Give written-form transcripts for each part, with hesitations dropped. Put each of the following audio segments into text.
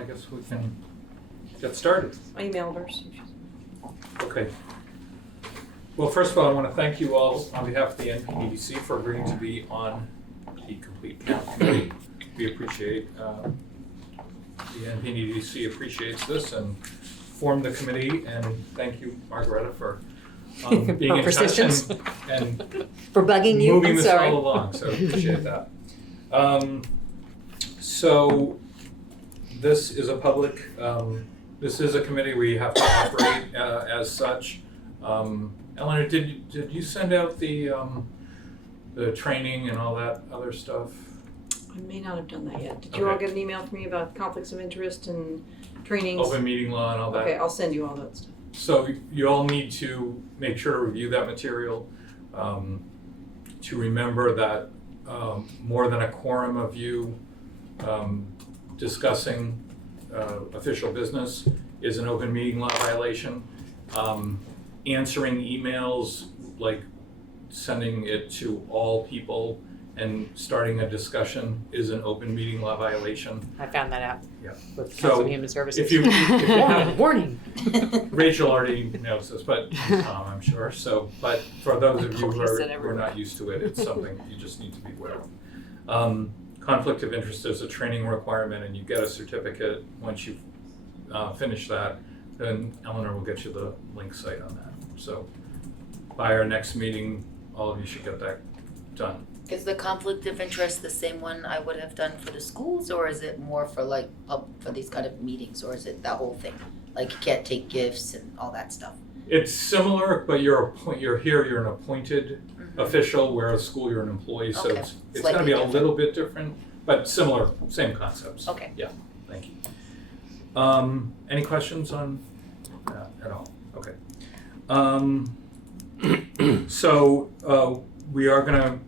I guess we can get started. I emailed her. Okay. Well, first of all, I want to thank you all on behalf of the NPDC for agreeing to be on the Complete Count Committee. We appreciate, the NPDC appreciates this and formed the committee, and thank you, Margaretta, for being in touch and For bugging you, moving I'm this sorry. all along, so appreciate that. So this is a public, this is a committee we have to operate as such. Eleanor, did you send out the training and all that other stuff? I may not have done that yet. Did you Okay. all get an email from me about conflicts of interest and trainings? Open meeting law and all that? Okay, I'll send you all that stuff. So you all need to make sure to review that material, to remember that more than a quorum of you discussing official business is an open meeting law violation. Answering emails, like sending it to all people and starting a discussion is an open meeting law violation. I found that out Yeah. with So, Council of Human Services. If you have, Warning. Rachel already knows this, but Tom, I'm sure. So, but for those of you who are not used to it, it's something you just need to be aware of. Conflict of interest is a training requirement, and you get a certificate once you finish that. Then Eleanor will get you the link site on that. So, by our next meeting, all of you should get that done. Is the conflict of interest the same one I would have done for the schools, or is it more for like for these kind of meetings, or is it that whole thing? Like you can't take gifts and all that stuff? It's similar, but you're here. You're an appointed official, whereas school you're an employee. So Okay. it's going to Slightly be a different. little bit different, but similar, same concepts. Okay. Yeah. Thank you. Any questions on that at all? Okay. So we are going to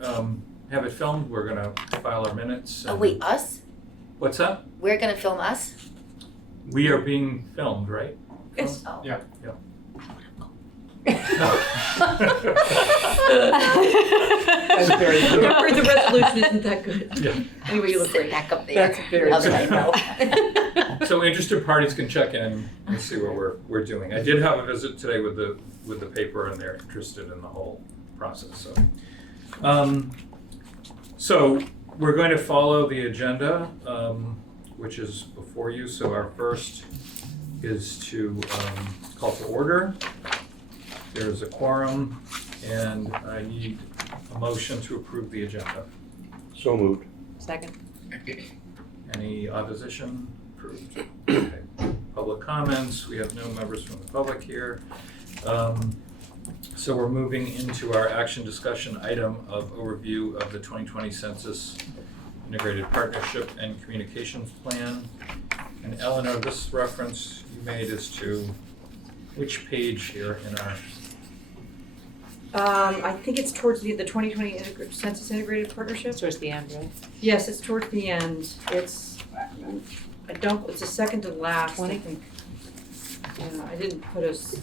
have it filmed. We're going to file our minutes. Oh wait, us? What's that? We're gonna film us? We are being filmed, right? Yes. Oh. Yeah. Remember, the resolution isn't that good. Yeah. Anyway, you look Sit great. back up there. That's very Okay, no. So interested parties can check in and see what we're doing. I did have a visit today with the paper, and they're interested in the whole process. So we're going to follow the agenda, which is before you. So our first is to call to order. There is a quorum, and I need a motion to approve the agenda. So moved. Second. Any opposition? Approved. Okay. Public comments, we have no members from the public here. So we're moving into our action discussion item of overview of the 2020 Census Integrated Partnership and Communications Plan. And Eleanor, this reference you made is to which page here in our, I think it's towards the 2020 Census Integrated Partnership. Towards the end, right? Yes, it's towards the end. It's the second to last. 20? I think. Yeah, I didn't put us.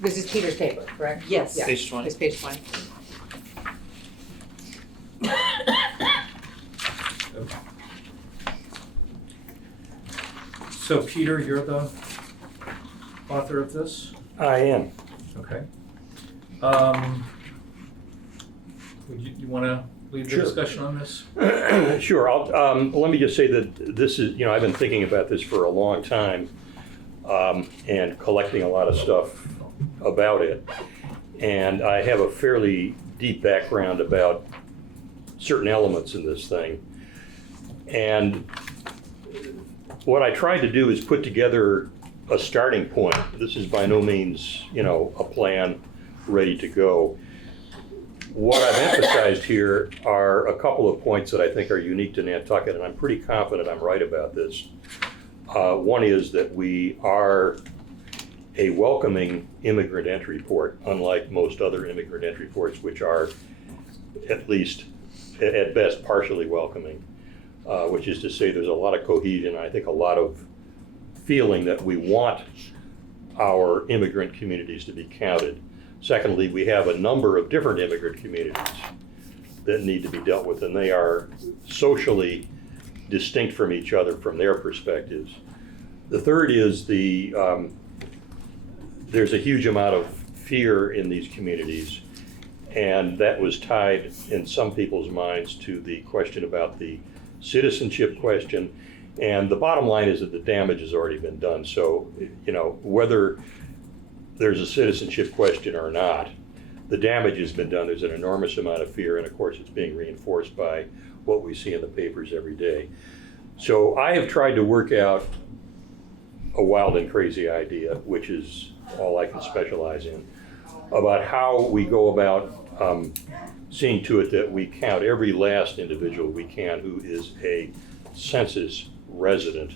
This is Peter's paper, correct? Yes. Yeah. Page 20. It's page 20. so Peter, you're the author of this? I am. Okay. Would you want to lead the Sure. discussion on this? Sure. Let me just say that this is, I've been thinking about this for a long time and collecting a lot of stuff about it. And I have a fairly deep background about certain elements in this thing. And what I tried to do is put together a starting point. This is by no means, a plan ready to go. What I've emphasized here are a couple of points that I think are unique to Nantucket, and I'm pretty confident I'm right about this. One is that we are a welcoming immigrant entry port, unlike most other immigrant entry ports, which are at least, at best, partially welcoming, which is to say there's a lot of cohesion, I think a lot of feeling that we want our immigrant communities to be counted. Secondly, we have a number of different immigrant communities that need to be dealt with, and they are socially distinct from each other from their perspectives. The third is there's a huge amount of fear in these communities, and that was tied in some people's minds to the question about the citizenship question. And the bottom line is that the damage has already been done. So, whether there's a citizenship question or not, the damage has been done. There's an enormous amount of fear, and of course it's being reinforced by what we see in the papers every day. So I have tried to work out a wild and crazy idea, which is all I can specialize in, about how we go about seeing to it that we count every last individual we can who is a census resident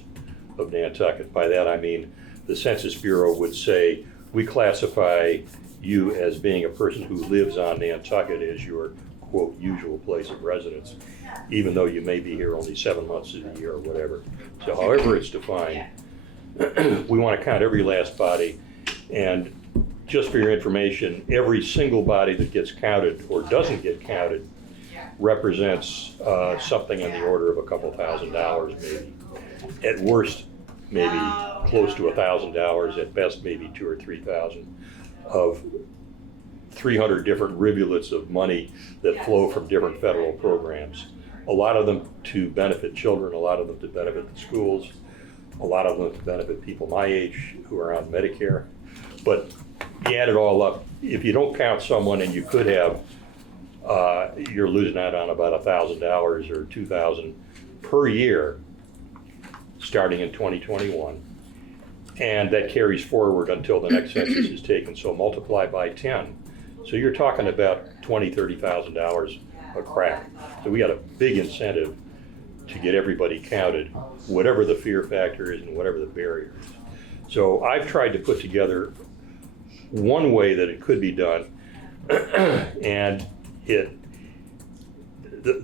of Nantucket. By that I mean the Census Bureau would say, we classify you as being a person who lives on Nantucket as your, quote, usual place of residence, even though you may be here only 7 months of the year or whatever. So however it's defined, we want to count every last body. And just for your information, every single body that gets counted or doesn't get counted represents something in the order of a couple $1,000 maybe. At worst, maybe close to $1,000. At best, maybe $2,000 or $3,000 of 300 different rivulets of money that flow from different federal programs. A lot of them to benefit children, a lot of them to benefit the schools, a lot of them to benefit people my age who are on Medicare. But you add it all up, if you don't count someone, and you could have, you're losing out on about $1,000 or $2,000 per year starting in 2021. And that carries forward until the next census is taken. So multiply by 10. So you're talking about $20,000, $30,000 a crack. So we got a big incentive to get everybody counted, whatever the fear factor is and whatever the barrier is. So I've tried to put together one way that it could be done, and the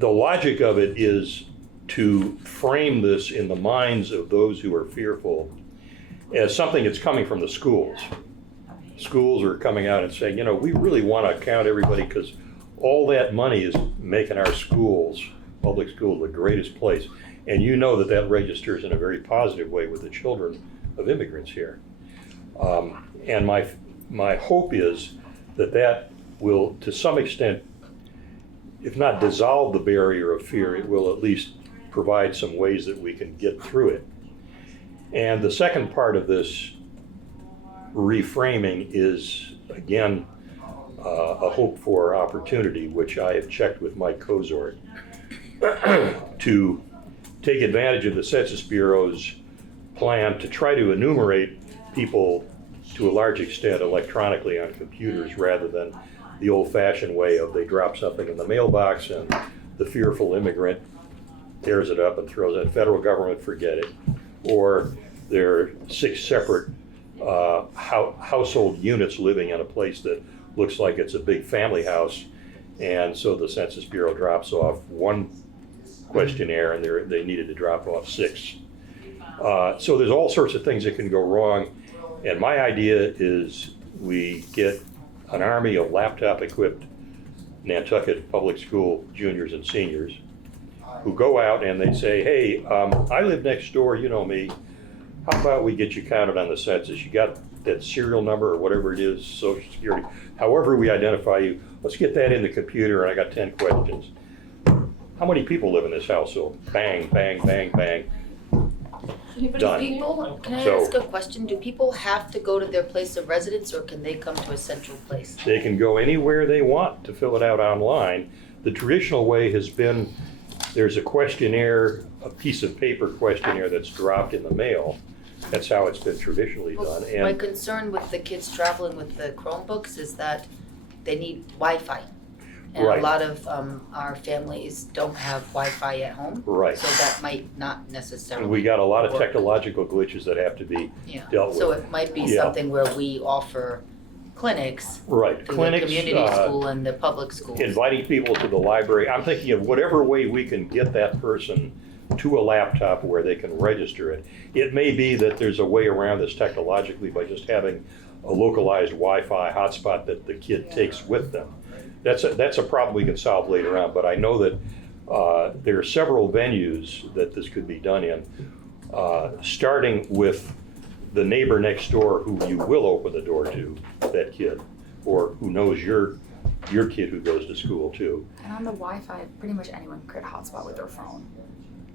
logic of it is to frame this in the minds of those who are fearful as something that's coming from the schools. Schools are coming out and saying, we really want to count everybody because all that money is making our schools, public schools, the greatest place. And that registers in a very positive way with the children of immigrants here. And my hope is that will, to some extent, if not dissolve the barrier of fear, it will at least provide some ways that we can get through it. And the second part of this reframing is, again, a hope for opportunity, which I have checked with Mike Kozort, to take advantage of the Census Bureau's plan to try to enumerate people to a large extent electronically on computers rather than the old-fashioned way of they drop something in the mailbox and the fearful immigrant tears it up and throws it. Federal government, forget it. Or there are 6 separate household units living in a place that looks like it's a big family house, and so the Census Bureau drops off 1 questionnaire and they needed to drop off 6. So there's all sorts of things that can go wrong, and my idea is we get an army of laptop-equipped Nantucket public school juniors and seniors who go out and they say, hey, I live next door, you know me, how about we get you counted on the census? You got that serial number or whatever it is, Social Security, however we identify you, let's get that in the computer, and I got 10 questions. How many people live in this household? Bang, bang, bang, bang. Done. Can I ask a question? Do people have to go to their place of residence, or can they come to a central place? They can go anywhere they want to fill it out online. The traditional way has been there's a questionnaire, a piece of paper questionnaire that's dropped in the mail. That's how it's been traditionally done. My And concern with the kids traveling with the Chromebooks is that they need Wi-Fi. And Right. a lot of our families don't have Wi-Fi at home. Right. So that might not necessarily. we got a lot of work. technological glitches that have to be Yeah. dealt with. So it might be Yeah. something where we offer clinics Right, through clinics, the community school and the public schools. inviting people to the library. I'm thinking of whatever way we can get that person to a laptop where they can register it. It may be that there's a way around this technologically by just having a localized Wi-Fi hotspot that the kid takes with them. That's a problem we can solve later on, but I know that there are several venues that this could be done in, starting with the neighbor next door who you will open the door to, that kid, or who knows your kid who goes to school too. And on the Wi-Fi, pretty much anyone can create a hotspot with their phone.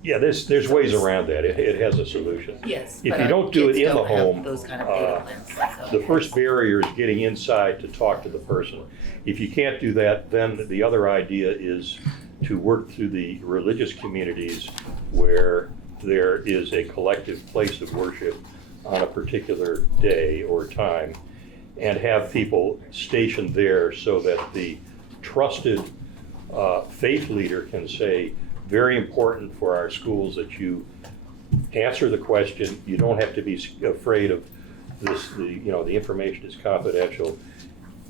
Yeah, there's ways around that. It has a solution. Yes. If but you our don't do it kids in the don't have home, those kind of data plans, so. The first barrier is getting inside to talk to the person. If you can't do that, then the other idea is to work through the religious communities where there is a collective place of worship on a particular day or time, and have people stationed there so that the trusted faith leader can say, very important for our schools that you answer the question. You don't have to be afraid of this, the information is confidential.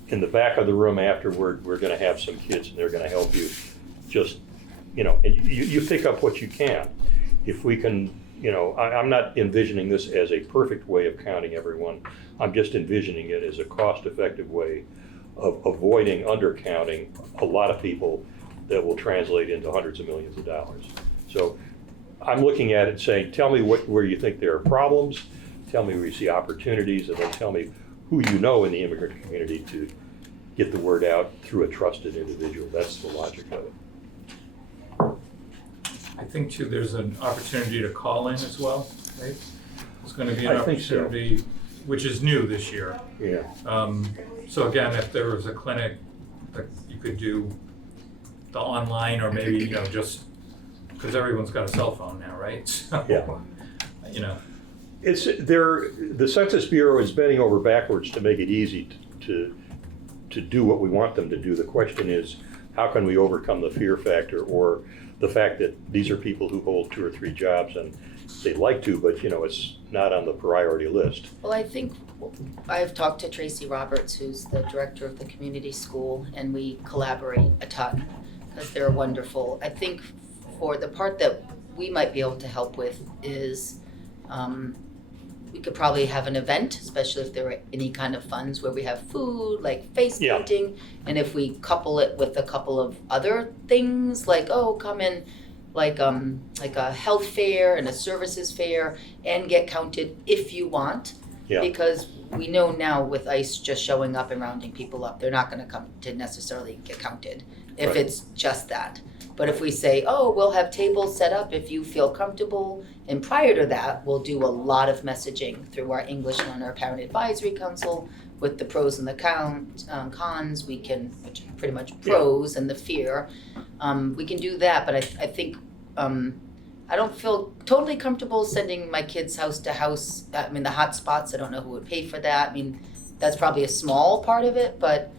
In the back of the room afterward, we're gonna have some kids and they're gonna help you. Just, and you pick up what you can. If we can, I'm not envisioning this as a perfect way of counting everyone. I'm just envisioning it as a cost-effective way of avoiding undercounting a lot of people that will translate into hundreds of millions of dollars. So I'm looking at it saying, tell me where you think there are problems, tell me where you see opportunities, and then tell me who you know in the immigrant community to get the word out through a trusted individual. That's the logic of it. I think too, there's an opportunity to call in as well, right? There's gonna be an I think so. opportunity, which is new this year. Yeah. So again, if there was a clinic that you could do the online, or maybe, just, because everyone's got a cell phone now, right? So, Yeah. The Census Bureau is bending over backwards to make it easy to do what we want them to do. The question is, how can we overcome the fear factor, or the fact that these are people who hold 2 or 3 jobs and they'd like to, but it's not on the priority list. Well, I think I've talked to Tracy Roberts, who's the director of the community school, and we collaborate a ton because they're wonderful. I think for the part that we might be able to help with is we could probably have an event, especially if there are any kind of funds where we have food, like face Yeah. painting. And if we couple it with a couple of other things, like, come in, like a health fair and a services fair, and get counted if you want. Yeah. Because we know now with ICE just showing up and rounding people up, they're not gonna come to necessarily get counted if Right. it's just that. But if we say, we'll have tables set up if you feel comfortable, and prior to that, we'll do a lot of messaging through our English Learner Parent Advisory Council with the pros and the cons. We can, which are pretty much pros and the fear. We can do that, but I think I don't feel totally comfortable sending my kids house to house. I mean, the hot spots, I don't know who would pay for that. I mean, that's probably a small part of it, but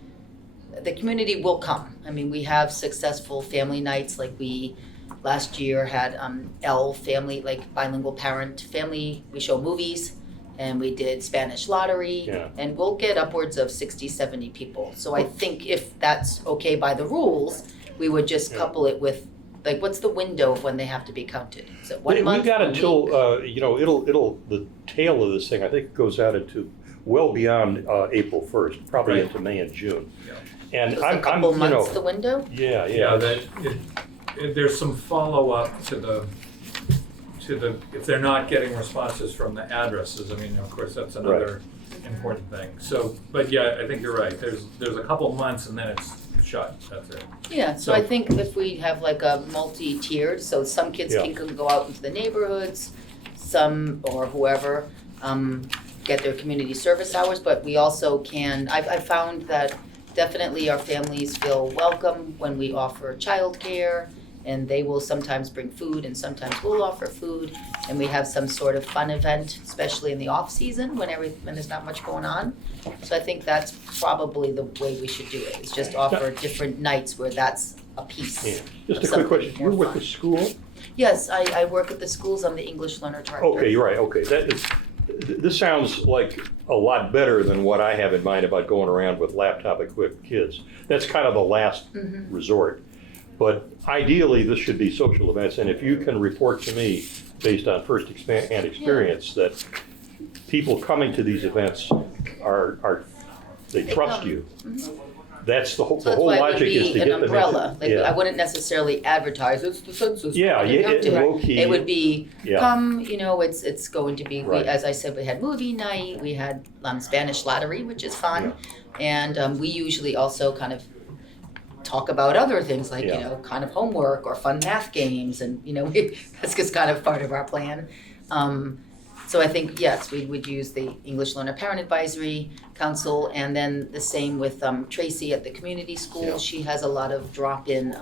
the community will come. I mean, we have successful family nights, like we last year had L family, like bilingual parent family. We show movies, and we did Spanish lottery, and we'll get upwards of 60, 70 people. So I think if that's okay by the rules, we would just couple it with, like, what's the window of when they have to be counted? Is it 1 month? We got a until, week? the tail of this thing, I think, goes out into well beyond April 1st, probably Right. into May and June. Yeah. And Is a couple months the window? Yeah. There's some follow-up to the, if they're not getting responses from the addresses, I mean, of course, that's another important thing. So, but yeah, I think you're right. There's a couple months and then it's shut, that's it. Yeah, so I think if we have like a multi-tiered, so some kids Yeah. can go out into the neighborhoods, some, or whoever, get their community service hours, but we also can, I've found that definitely our families feel welcome when we offer childcare, and they will sometimes bring food and sometimes we'll offer food, and we have some sort of fun event, especially in the off-season when there's not much going on. So I think that's probably the way we should do it, is just offer different nights where that's a piece. Yeah. Just of a quick something question, you're more with fun. the school? Yes, I work at the schools, I'm the English learner director. Okay, you're right, okay. This sounds like a lot better than what I have in mind about going around with laptop-equipped kids. That's kind of the last resort. But ideally, this should be social events, and if you can report to me, based on first-hand experience, that people coming to these events they trust you, that's the whole So that's whole why it would logic is be to an get them umbrella. into, Like I wouldn't necessarily advertise it's the census. Yeah, come and yeah, come to it. low key. It would be Yeah. come. It's going to be. Right. As I said, we had movie night. We had Spanish lottery, which is fun, and we usually also kind of talk about other things like Yeah. kind of homework or fun math games, and that's just kind of part of our plan. So I think, yes, we would use the English Learner Parent Advisory Council, and then the same with Tracy at the community school. Yeah. She has a lot of drop-in,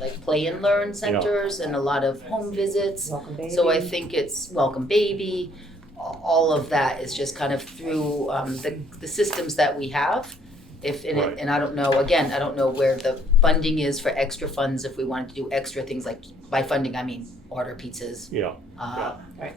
like play and learn centers and a lot of home visits. Welcome baby. So I think it's Welcome Baby, all of that is just kind of through the systems that we have. Right. And I don't know, again, I don't know where the funding is for extra funds if we wanted to do extra things like, by funding, I mean order pizzas. Yeah. Right.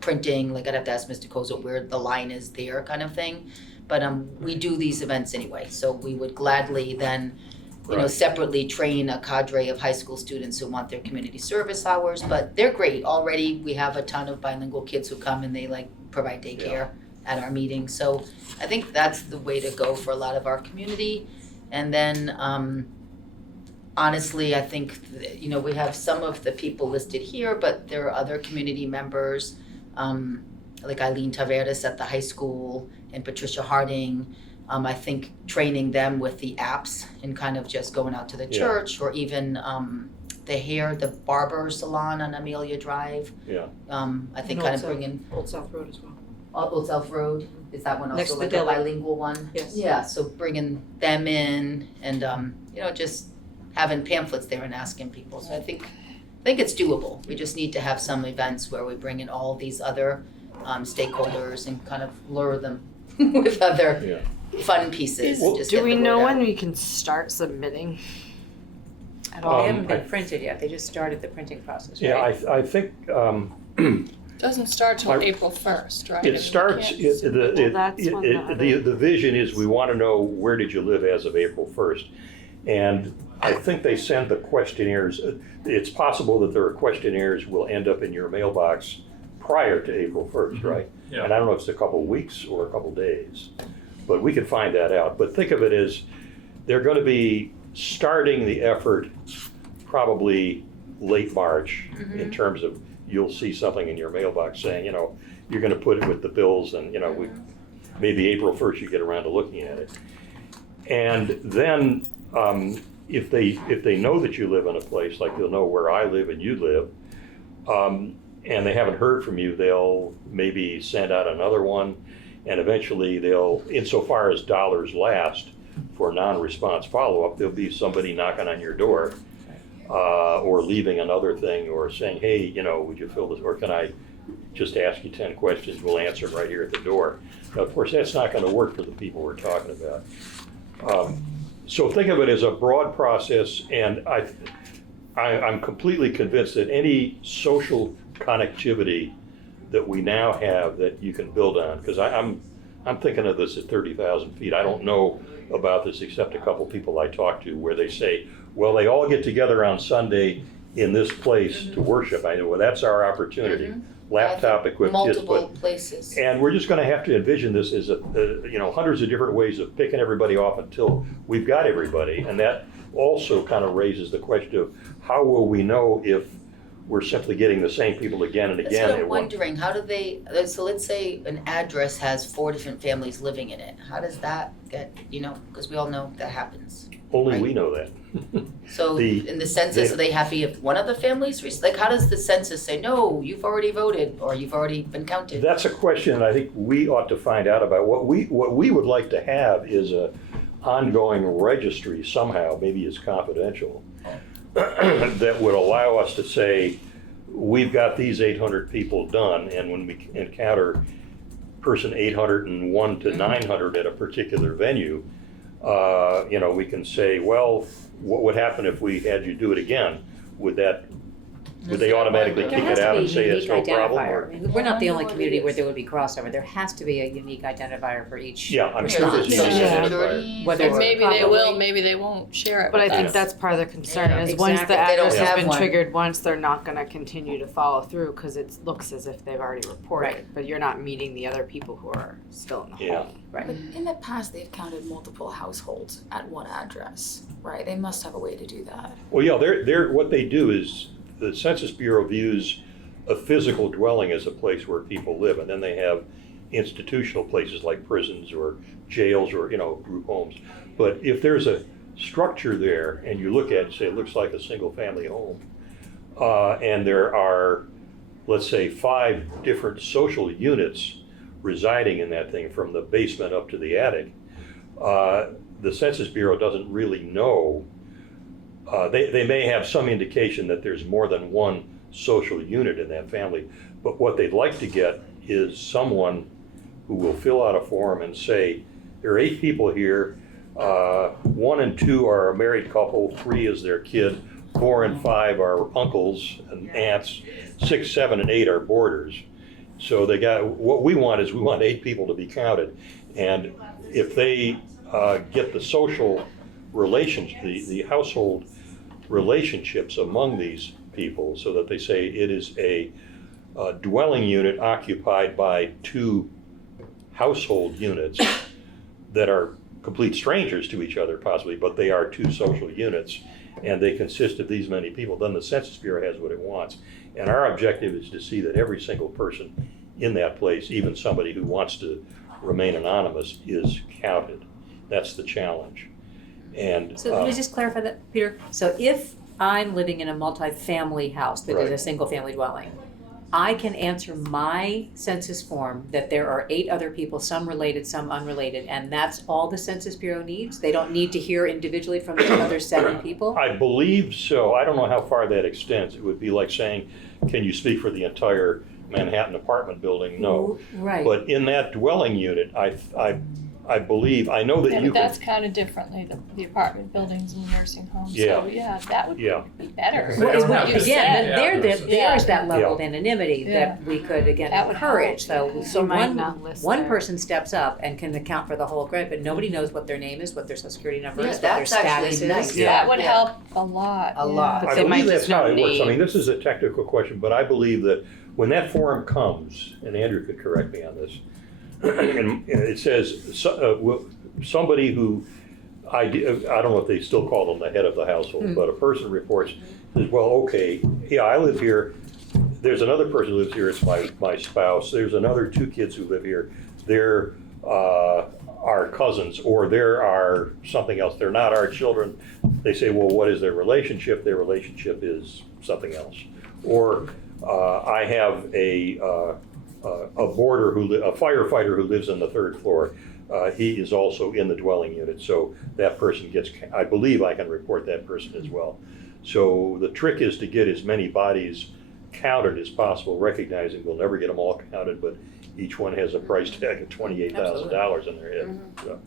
Printing, like I'd have to ask Mr. Kozo where the line is there kind of thing. But we do these events anyway, so we would gladly then, Right. separately train a cadre of high school students who want their community service hours, but they're great. Already, we have a ton of bilingual kids who come and they provide daycare at our meetings. So I think that's the way to go for a lot of our community. And then, honestly, I think, we have some of the people listed here, but there are other community members, like Eileen Taveras at the high school and Patricia Harding. I think training them with the apps and kind of just going out to the Yeah. church, or even the barber salon on Amelia Drive. Yeah. I think And kind of also bringing Old South Road as well. Old South Road, is that one Next also to the like a deli. bilingual one? Yes. Yeah, so bringing them in and, just having pamphlets there and asking people. So I think it's doable. We just need to have some events where we bring in all these other stakeholders and kind of lure them with other Yeah. fun pieces. Well, Just Do get we the know word when out. we can start submitting at They all? haven't been printed yet, they just started the printing process, right? Yeah, I think, Doesn't start till I- April 1st, right? it starts, that's when the vision is we want to know where did you live as of April 1st. And I think they send the questionnaires, it's possible that there are questionnaires will end up in your mailbox prior to April 1st, right? Yeah. And I don't know if it's a couple weeks or a couple days, but we could find that out. But think of it as they're going to be starting the effort probably late March in terms of you'll see something in your mailbox saying, you're going to put it with the bills and, maybe April 1st you get around to looking at it. And then if they know that you live in a place, like they'll know where I live and you live, and they haven't heard from you, they'll maybe send out another one, and eventually they'll, insofar as dollars last for non-response follow-up, there'll be somebody knocking on your door or leaving another thing or saying, hey, would you fill this, or can I just ask you 10 questions, we'll answer them right here at the door. Now, of course, that's not going to work for the people we're talking about. So think of it as a broad process, and I'm completely convinced that any social connectivity that we now have that you can build on, because I'm thinking of this at 30,000 feet. I don't know about this except a couple people I talk to where they say, well, they all get together on Sunday in this place to worship. I know, well, that's our opportunity. Laptop equipped kids, Multiple places. and we're just going to have to envision this as hundreds of different ways of picking everybody off until we've got everybody. And that also kind of raises the question of how will we know if we're simply getting the same people again and That's again. what I'm at one- wondering, how do they, so let's say an address has 4 different families living in it. How does that get, because we all know that happens. Only we know that. So The- in the census, are they happy if one of the families, how does the census say, no, you've already voted or you've already been counted? That's a question I think we ought to find out about. What we would like to have is a ongoing registry somehow, maybe it's confidential, that would allow us to say, we've got these 800 people done, and when we encounter person 801 to 900 at a particular venue, we can say, well, what would happen if we had you do it again? Would that would they automatically There kick has it to out be and a say it's unique no problem? identifier. I or- mean, we're not the I only wonder what community it where is. there would be crossover. There has to be a unique identifier for each. Yeah, I'm Is sure it there's social unique Yeah. security? Whether- And maybe they will, maybe they won't share it But I with think us. that's part of the concern Yeah. is once the Exactly. They don't address have has been one. triggered once, they're not gonna continue to follow through because it looks as if they've already reported. Right. But you're not meeting the other people who are still in the Yeah. home. But in the past, they've counted multiple households at one address, right? They must have a way to do that. Well, yeah, they're, what they do is, the Census Bureau views a physical dwelling as a place where people live, and then they have institutional places like prisons or jails or, group homes. But if there's a structure there and you look at it and say, it looks like a single-family home, and there are, let's say, 5 different social units residing in that thing from the basement up to the attic, the Census Bureau doesn't really know. They may have some indication that there's more than one social unit in that family, but what they'd like to get is someone who will fill out a form and say, there are 8 people here, 1 and 2 are a married couple, 3 is their kid, 4 and 5 are uncles and aunts, 6, 7, and 8 are boarders. So what we want is we want 8 people to be counted. And if they get the social relations, the household relationships among these people, so that they say it is a dwelling unit occupied by 2 household units that are complete strangers to each other possibly, but they are 2 social units, and they consist of these many people, then the Census Bureau has what it wants. And our objective is to see that every single person in that place, even somebody who wants to remain anonymous, is counted. That's the challenge. And So let me just clarify that, Peter. So if I'm living in a multi-family house that is Right. a single-family dwelling, I can answer my census form that there are 8 other people, some related, some unrelated, and that's all the Census Bureau needs? They don't need to hear individually from the other 7 people? I believe so. I don't know how far that extends. It would be like saying, can you speak for the entire Manhattan apartment building? No. Right. But in that dwelling unit, I believe, I know that Yeah, you but can. that's counted differently, the apartment buildings and nursing homes. Yeah. So, yeah, that would Yeah. be better. Because Well, they don't have again, to then say there, addresses. there's that level of Yeah. anonymity that we could again That would encourage. help. So You might one not list one their- person steps up and can account for the whole grid, but nobody knows what their name is, what their social security number Yeah, is, what their that's actually status nice. is. Yeah. That would Yeah. help a lot. A yeah. lot. But I they might believe that's just how not it works. I mean, name. this is a technical question, but I believe that when that form comes, and Andrew could correct me on this, and it says, somebody who, I don't know if they still call them the head of the household, but a person reports, says, well, okay, yeah, I live here, there's another person who lives here, it's my spouse, there's another 2 kids who live here, they're our cousins, or there are something else, they're not our children. They say, well, what is their relationship? Their relationship is something else. Or I have a boarder a firefighter who lives on the 3rd floor. He is also in the dwelling unit, so that person gets, I believe I can report that person as well. So the trick is to get as many bodies counted as possible, recognizing we'll never get them all counted, but each one has a price tag of $28,000 in their head. So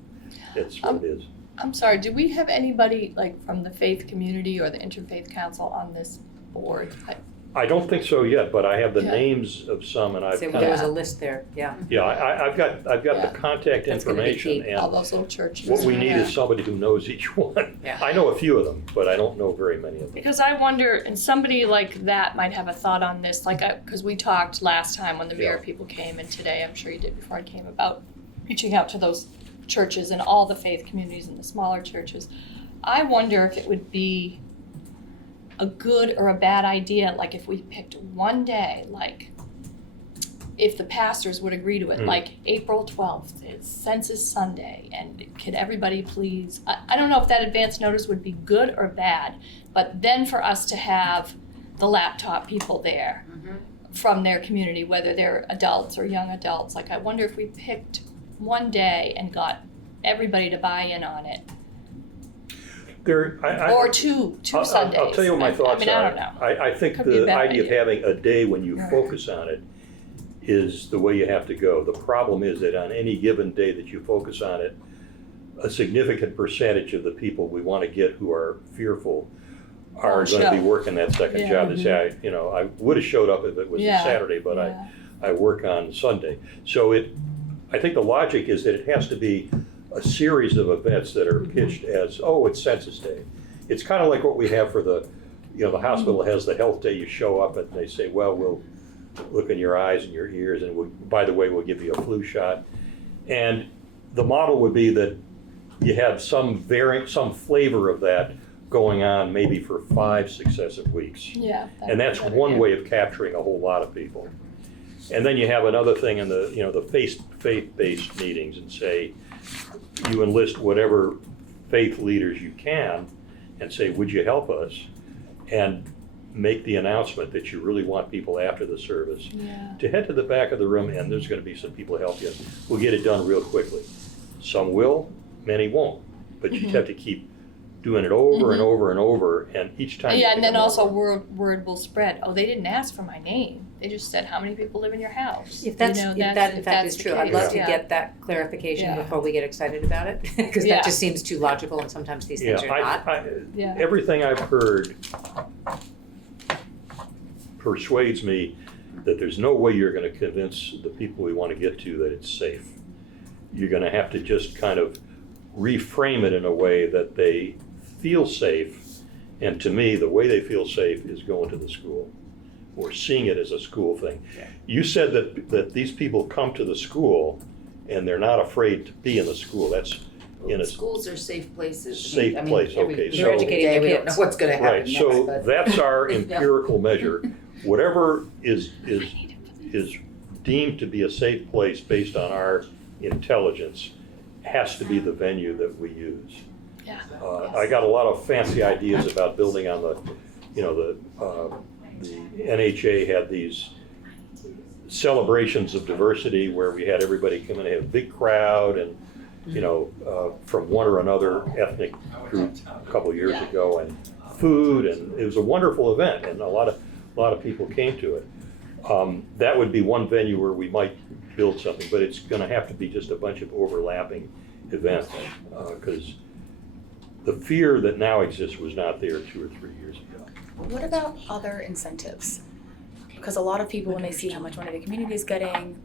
it's what it is. I'm sorry, do we have anybody like from the faith community or the Interfaith Council on this board? I don't think so yet, but I have the Yeah. names of some, and I've So kind there was of, a list there, yeah. yeah, I've got Yeah. the contact That's gonna be information, key. All and those little churches. what we need Yeah. is somebody who knows each one. Yeah. I know a few of them, but I don't know very many of them. Because I wonder, and somebody like that might have a thought on this, like, because we talked last time when the mayor Yeah. people came, and today, I'm sure you did before I came, about reaching out to those churches and all the faith communities and the smaller churches. I wonder if it would be a good or a bad idea, like if we picked one day, like if the pastors would agree to it, like April 12th, it's Census Sunday, and could everybody please, I don't know if that advance notice would be good or bad, but then for us to have the laptop people there from their community, whether they're adults or young adults, like I wonder if we picked one day and got everybody to buy in on it, or two Sundays. I'll tell you what my thoughts I mean, I don't are. know. I think Could be a the bad idea of idea. having a day when you Right. focus on it is the way you have to go. The problem is that on any given day that you focus on it, a significant percentage of the people we want to get who are fearful are Won't going to be show. working that second Yeah. job. They say, I would have showed up if it was a Yeah. Saturday, but Yeah. I work on Sunday. So I think the logic is that it has to be a series of events that are pitched as, it's Census Day. It's kind of like what we have for the hospital has the health day. You show up and they say, well, we'll look in your eyes and your ears, and by the way, we'll give you a flu shot. And the model would be that you have some flavor of that going on maybe for 5 successive weeks. Yeah. And that's one way of capturing a whole lot of people. And then you have another thing in the faith-based meetings, and say, you enlist whatever faith leaders you can and say, would you help us? And make the announcement that you really want people after the service to head to the back of the room, and there's going to be some people to help you. We'll get it done real quickly. Some will, many won't. But you have to keep doing it over and over and over, and each time. Yeah, and then also word will spread. Oh, they didn't ask for my name. They just said, how many people live in your house? If that in fact is the true, I'd case, love to yeah. get that clarification Yeah. before we get excited about it, because Yeah. that just seems too logical, and sometimes these things are not. Yeah. Everything I've heard persuades me that there's no way you're going to convince the people we want to get to that it's safe. You're going to have to just kind of reframe it in a way that they feel safe. And to me, the way they feel safe is going to the school or seeing it as a school thing. Yeah. You said that these people come to the school and they're not afraid to be in the school. That's in a Schools are safe places. Safe place, okay, every so- They're educating day their we don't know kids. what's going to happen right. next, So but that's our empirical measure. Whatever is deemed to be a safe place based on our intelligence has to be the venue that we use. Yeah. I got a lot of fancy ideas about building on the NHA had these celebrations of diversity where we had everybody come in and have a big crowd and, from one or another ethnic group a couple of years ago, and food, and it was a wonderful event, and a lot of people came to it. That would be one venue where we might build something, but it's going to have to be just a bunch of overlapping events, because the fear that now exists was not there 2 or 3 years ago. What about other incentives? Because a lot of people, when they see how much money the community is getting,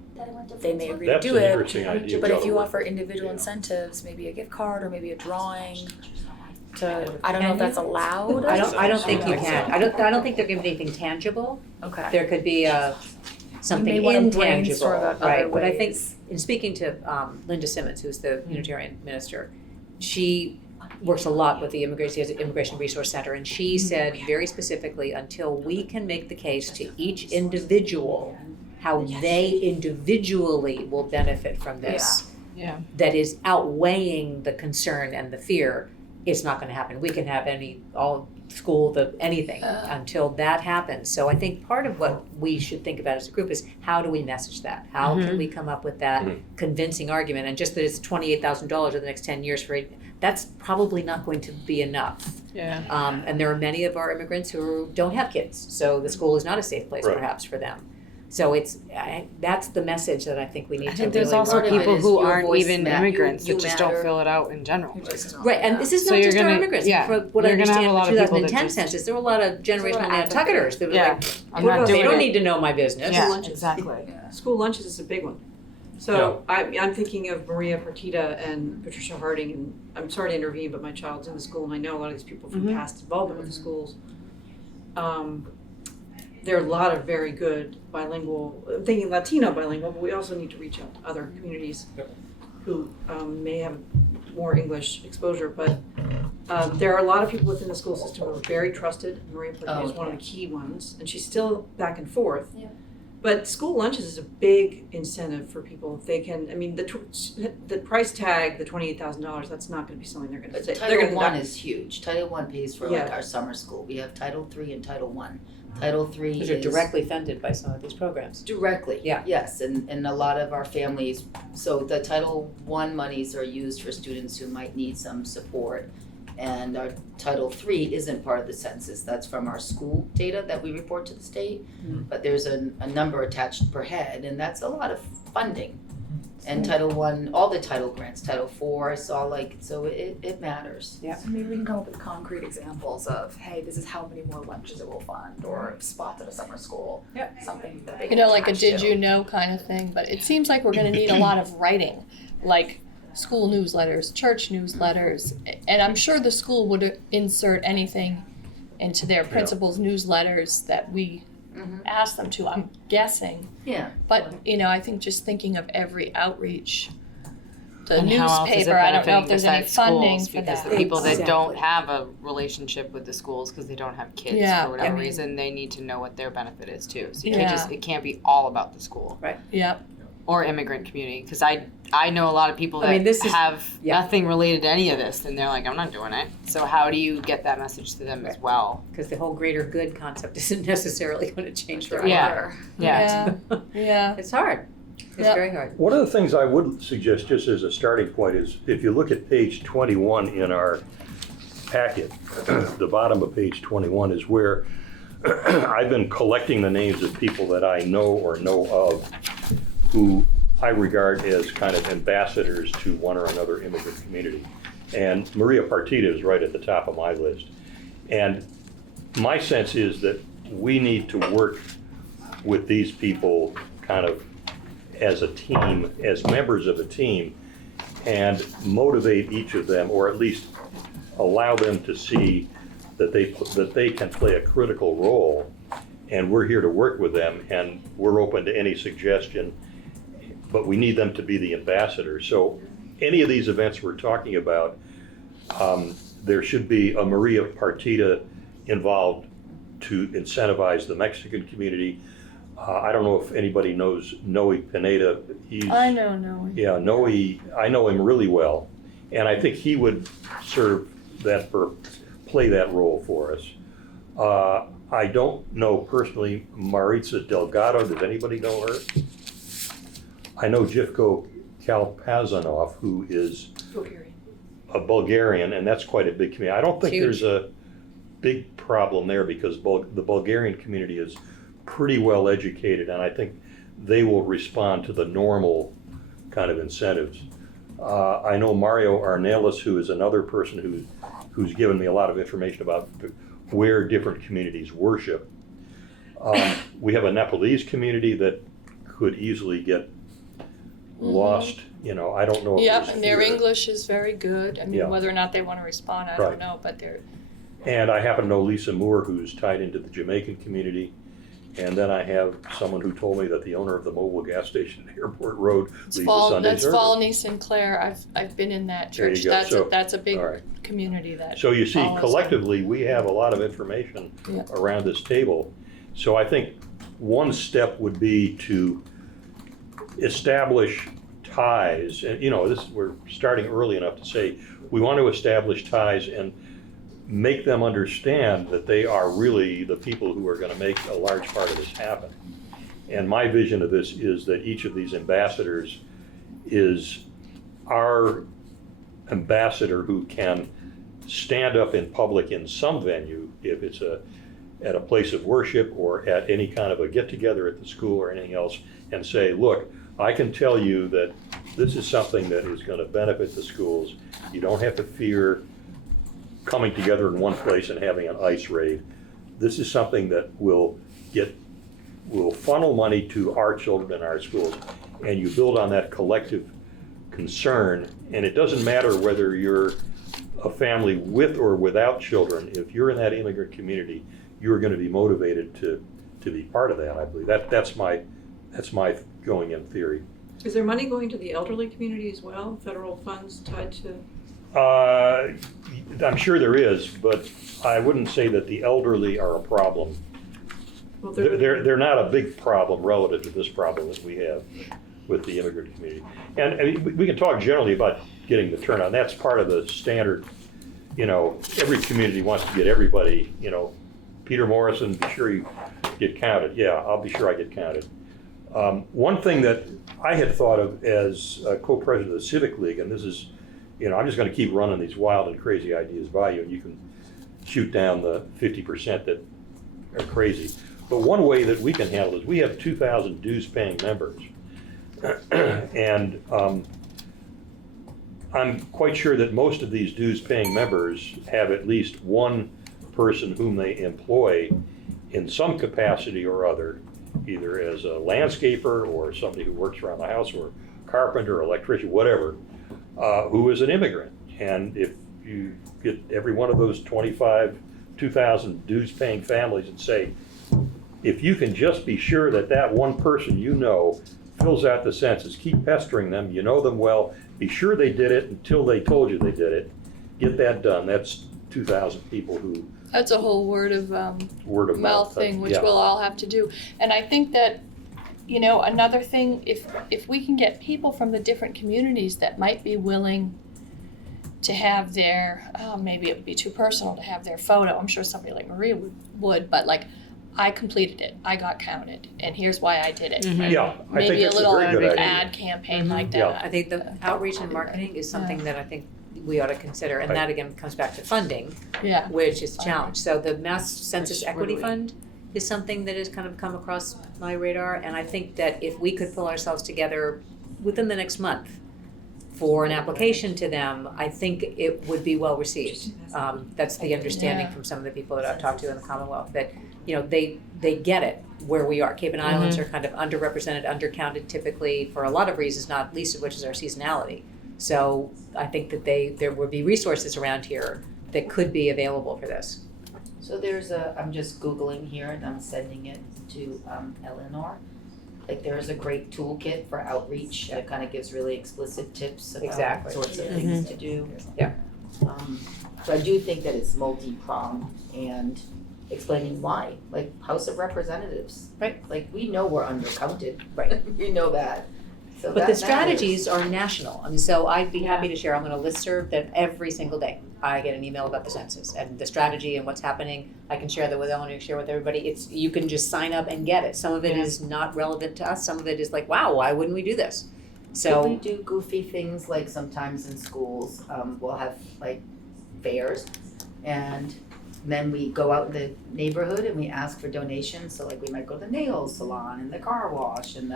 they may agree That's to do an it. interesting idea. But if you Joe. offer individual incentives, maybe a gift card or maybe a drawing I don't know if that's allowed. I don't think you can. I don't think they're giving anything tangible. Okay. There could be something You may wanna intangible, brainstorm about other right? But I think, ways. in speaking to Linda Simmons, who's the Unitarian minister, she works a lot with the Immigration Resource Center, and she said very specifically, until we can make the case to each individual how they individually will benefit from this, Yeah. that is outweighing the concern and the fear, it's not going to happen. We can have anything until that happens. So I think part of what we should think about as a group is, how do we message that? How can we come up with that convincing argument? And just that it's $28,000 over the next 10 years that's probably not going to be enough. Yeah. And there are many of our immigrants who don't have kids, so the school is not a safe place Right. perhaps for them. So that's the message that I think we need I to think really there's also part of it people is who your aren't voice even matter. immigrants You that just matter. don't fill it out in general. Right, and this is So not you're just our gonna- immigrants. yeah, From what I you're gonna have understand a from lot the of people that 2010 just- census, there were a lot of generational Nantucketers that were Yeah. like, I'm What not about they doing don't it. need to know my business. Yeah, lunches. exactly. School lunches is a big one. So I'm thinking of Maria Partita and Patricia Harding, and I'm sorry to intervene, but my child's in the school, and I know a lot of these people from past involvement with the schools. There are a lot of very good bilingual, I'm thinking Latino bilingual, but we also need to reach out to other communities who may have more English exposure. But there are a lot of people within the school system who are very trusted. Maria Partita is one of the key ones, and she's still back and forth. Yeah. But school lunches is a big incentive for people. If they can, I mean, the price tag, the $28,000, that's not going to be something they're going to But say. They're Title going I to is huge. Title I pays for Yeah. like our summer school. We have Title III and Title I. Title III Those is are directly funded by some of these programs. directly. Yeah. Yes, and a lot of our families, so the Title I monies are used for students who might need some support. And our Title III isn't part of the census. That's from our school data that we report to the state. But there's a number attached per head, and that's a lot of funding. And Title I, all the title grants, Title IV, I saw like, so it matters. Yeah. So maybe we can come up with concrete examples of, hey, this is how many more lunches it will fund, or spots at a summer school. Yep. Something that they You can know, like a attach did to. you know kind of thing, but it seems like we're gonna need a lot of writing, like school newsletters, church newsletters, and I'm sure the school would insert anything into their principals' newsletters that we Mhm. ask them to, I'm guessing. Yeah. But, you know, I think just thinking of every outreach, the And how else is it newspaper, I don't know if benefiting there's any besides funding schools? for Because that. the people that don't Exactly. have a relationship with the schools because they don't have kids Yeah. for whatever Yeah. reason, they need to know what their benefit is too. So you Yeah. can't just, it can't be all about the school Yep, or immigrant community. Because I know a lot of people I that mean, this is- have yeah. nothing related to any of this, and they're like, I'm not doing it. So how do you get that message to them as well? Because the whole greater good concept isn't necessarily going to change their Yeah. life. Yeah. yeah, It's hard. It's Yep. very hard. One of the things I would suggest, just as a starting point, is if you look at page 21 in our packet, the bottom of page 21 is where I've been collecting the names of people that I know or know of who I regard as kind of ambassadors to one or another immigrant community. And Maria Partita is right at the top of my list. And my sense is that we need to work with these people kind of as a team, as members of a team, and motivate each of them, or at least allow them to see that they can play a critical role, and we're here to work with them, and we're open to any suggestion, but we need them to be the ambassador. So any of these events we're talking about, there should be a Maria Partita involved to incentivize the Mexican community. I don't know if anybody knows Noe Pineda. I know, no. Yeah, Noe, I know him really well, and I think he would play that role for us. I don't know personally Maritza Delgado. Does anybody know her? I know Jivko Kalpazanov, who is a Bulgarian, and that's quite a big community. I don't think Huge. there's a big problem there because the Bulgarian community is pretty well educated, and I think they will respond to the normal kind of incentives. I know Mario Arnelis, who is another person who's given me a lot of information about where different communities worship. We have a Nepalese community that could easily get lost. You know, I don't know if Yep, there's and their fear. English is very good. I mean, Yeah. whether or not they want to respond, I Right. don't know, but they're, And I happen to know Lisa Moore, who's tied into the Jamaican community. And then I have someone who told me that the owner of the mobile gas station at Airport Road leads a Sunday that's service. Volney Sinclair. I've been in that There you church. go. That's So- that's a big all right. community that. So you see, follows collectively, we have a lot of information Yeah. around this table. So I think one step would be to establish ties, and you know, we're starting early enough to say, we want to establish ties and make them understand that they are really the people who are going to make a large part of this happen. And my vision of this is that each of these ambassadors is our ambassador who can stand up in public in some venue, if it's at a place of worship or at any kind of a get-together at the school or anything else, and say, look, I can tell you that this is something that is going to benefit the schools. You don't have to fear coming together in one place and having an ICE raid. This is something that will funnel money to our children and our schools, and you build on that collective concern. And it doesn't matter whether you're a family with or without children. If you're in that immigrant community, you're going to be motivated to be part of that. I believe that's my going in theory. Is there money going to the elderly community as well, federal funds tied to? I'm sure there is, but I wouldn't say that the elderly are a problem. Well, They're not a big problem relative to this problem that we have with the immigrant community. And I mean, we can talk generally about getting the turnout. And that's part of the standard, you know, every community wants to get everybody, you know, Peter Morrison, be sure you get counted. Yeah, I'll be sure I get counted. One thing that I had thought of as co-president of the Civic League, and this is, you know, I'm just going to keep running these wild and crazy ideas by you, and you can shoot down the 50% that are crazy. But one way that we can handle it is we have 2,000 dues-paying members. And I'm quite sure that most of these dues-paying members have at least one person whom they employ in some capacity or other, either as a landscaper or somebody who works around the house, or carpenter, electrician, whatever, who is an immigrant. And if you get every one of those 2,000 dues-paying families and say, if you can just be sure that that one person you know fills out the census, keep pestering them, you know them well, be sure they did it until they told you they did it, get that done. That's 2,000 people who. That's a whole word of mouth thing, which yeah. we'll all have to do. And I think that, you know, another thing, if we can get people from the different communities that might be willing to have their, maybe it would be too personal to have their photo. I'm sure somebody like Maria would, but like, I completed it, I got counted, and here's why I did it. Mm-hmm. Yeah, I Maybe think a that's a little very good idea. ad campaign like that. Yeah. I think the outreach and marketing is something that I think we ought to consider, and that again comes back to funding, Yeah. which is a challenge. So the Mass Census Which Equity really- Fund is something that has kind of come across my radar, and I think that if we could pull ourselves together within the next month for an application to them, I think it would be well received. That's the understanding Yeah. from some of the people that I've talked to in the Commonwealth, that, you know, they get it where we are. Cape and Islands are kind of underrepresented, undercounted typically for a lot of reasons, not least of which is our seasonality. So I think that there would be resources around here that could be available for this. So I'm just Googling here and I'm sending it to Eleanor. Like there's a great toolkit for outreach that kind of gives really explicit tips about Exactly. sorts of things to do. Yeah. So I do think that it's multi-pronged and explaining why, like House of Representatives. Right. Like we know we're undercounted. Right. We know that. So But that the matters. strategies are national. I mean, so I'd be happy to share, I'm gonna listserv that every single day I get an email about the census and the strategy and what's happening. I can share that with Eleanor, share with everybody. You can just sign up and get it. Some of it is not relevant to us. Some of it is like, wow, why wouldn't we do this? Could we So, do goofy things like sometimes in schools, we'll have like fairs and then we go out in the neighborhood and we ask for donations. So like we might go to the nail salon and the car wash and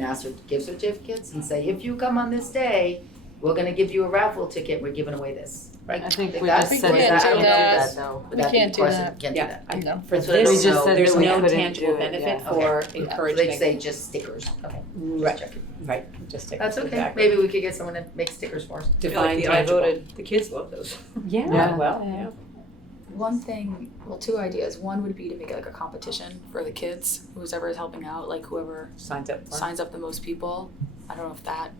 ask for gift certificates and say, if you come on this day, we're gonna give you a raffle ticket, we're giving away this. Right. I think we That's just said we that can't we do can't do that. that though. Would We that be can't do question? that. Can't do Yeah. that. No. for So there's this, We just said there's that we no couldn't tangible do it, benefit yeah. for So they'd encouragement. say just stickers, okay. Right. Just checking. Right, just take. That's okay, exactly. maybe we could get someone to make stickers for us. I feel Define like the I tangible. voted, the kids love those. Yeah, Yeah. well, Yeah. yeah. One thing, well, two ideas. One would be to make it like a competition for the kids, who's ever is helping out, like whoever Signs up. for it. signs up the most people. I don't know if that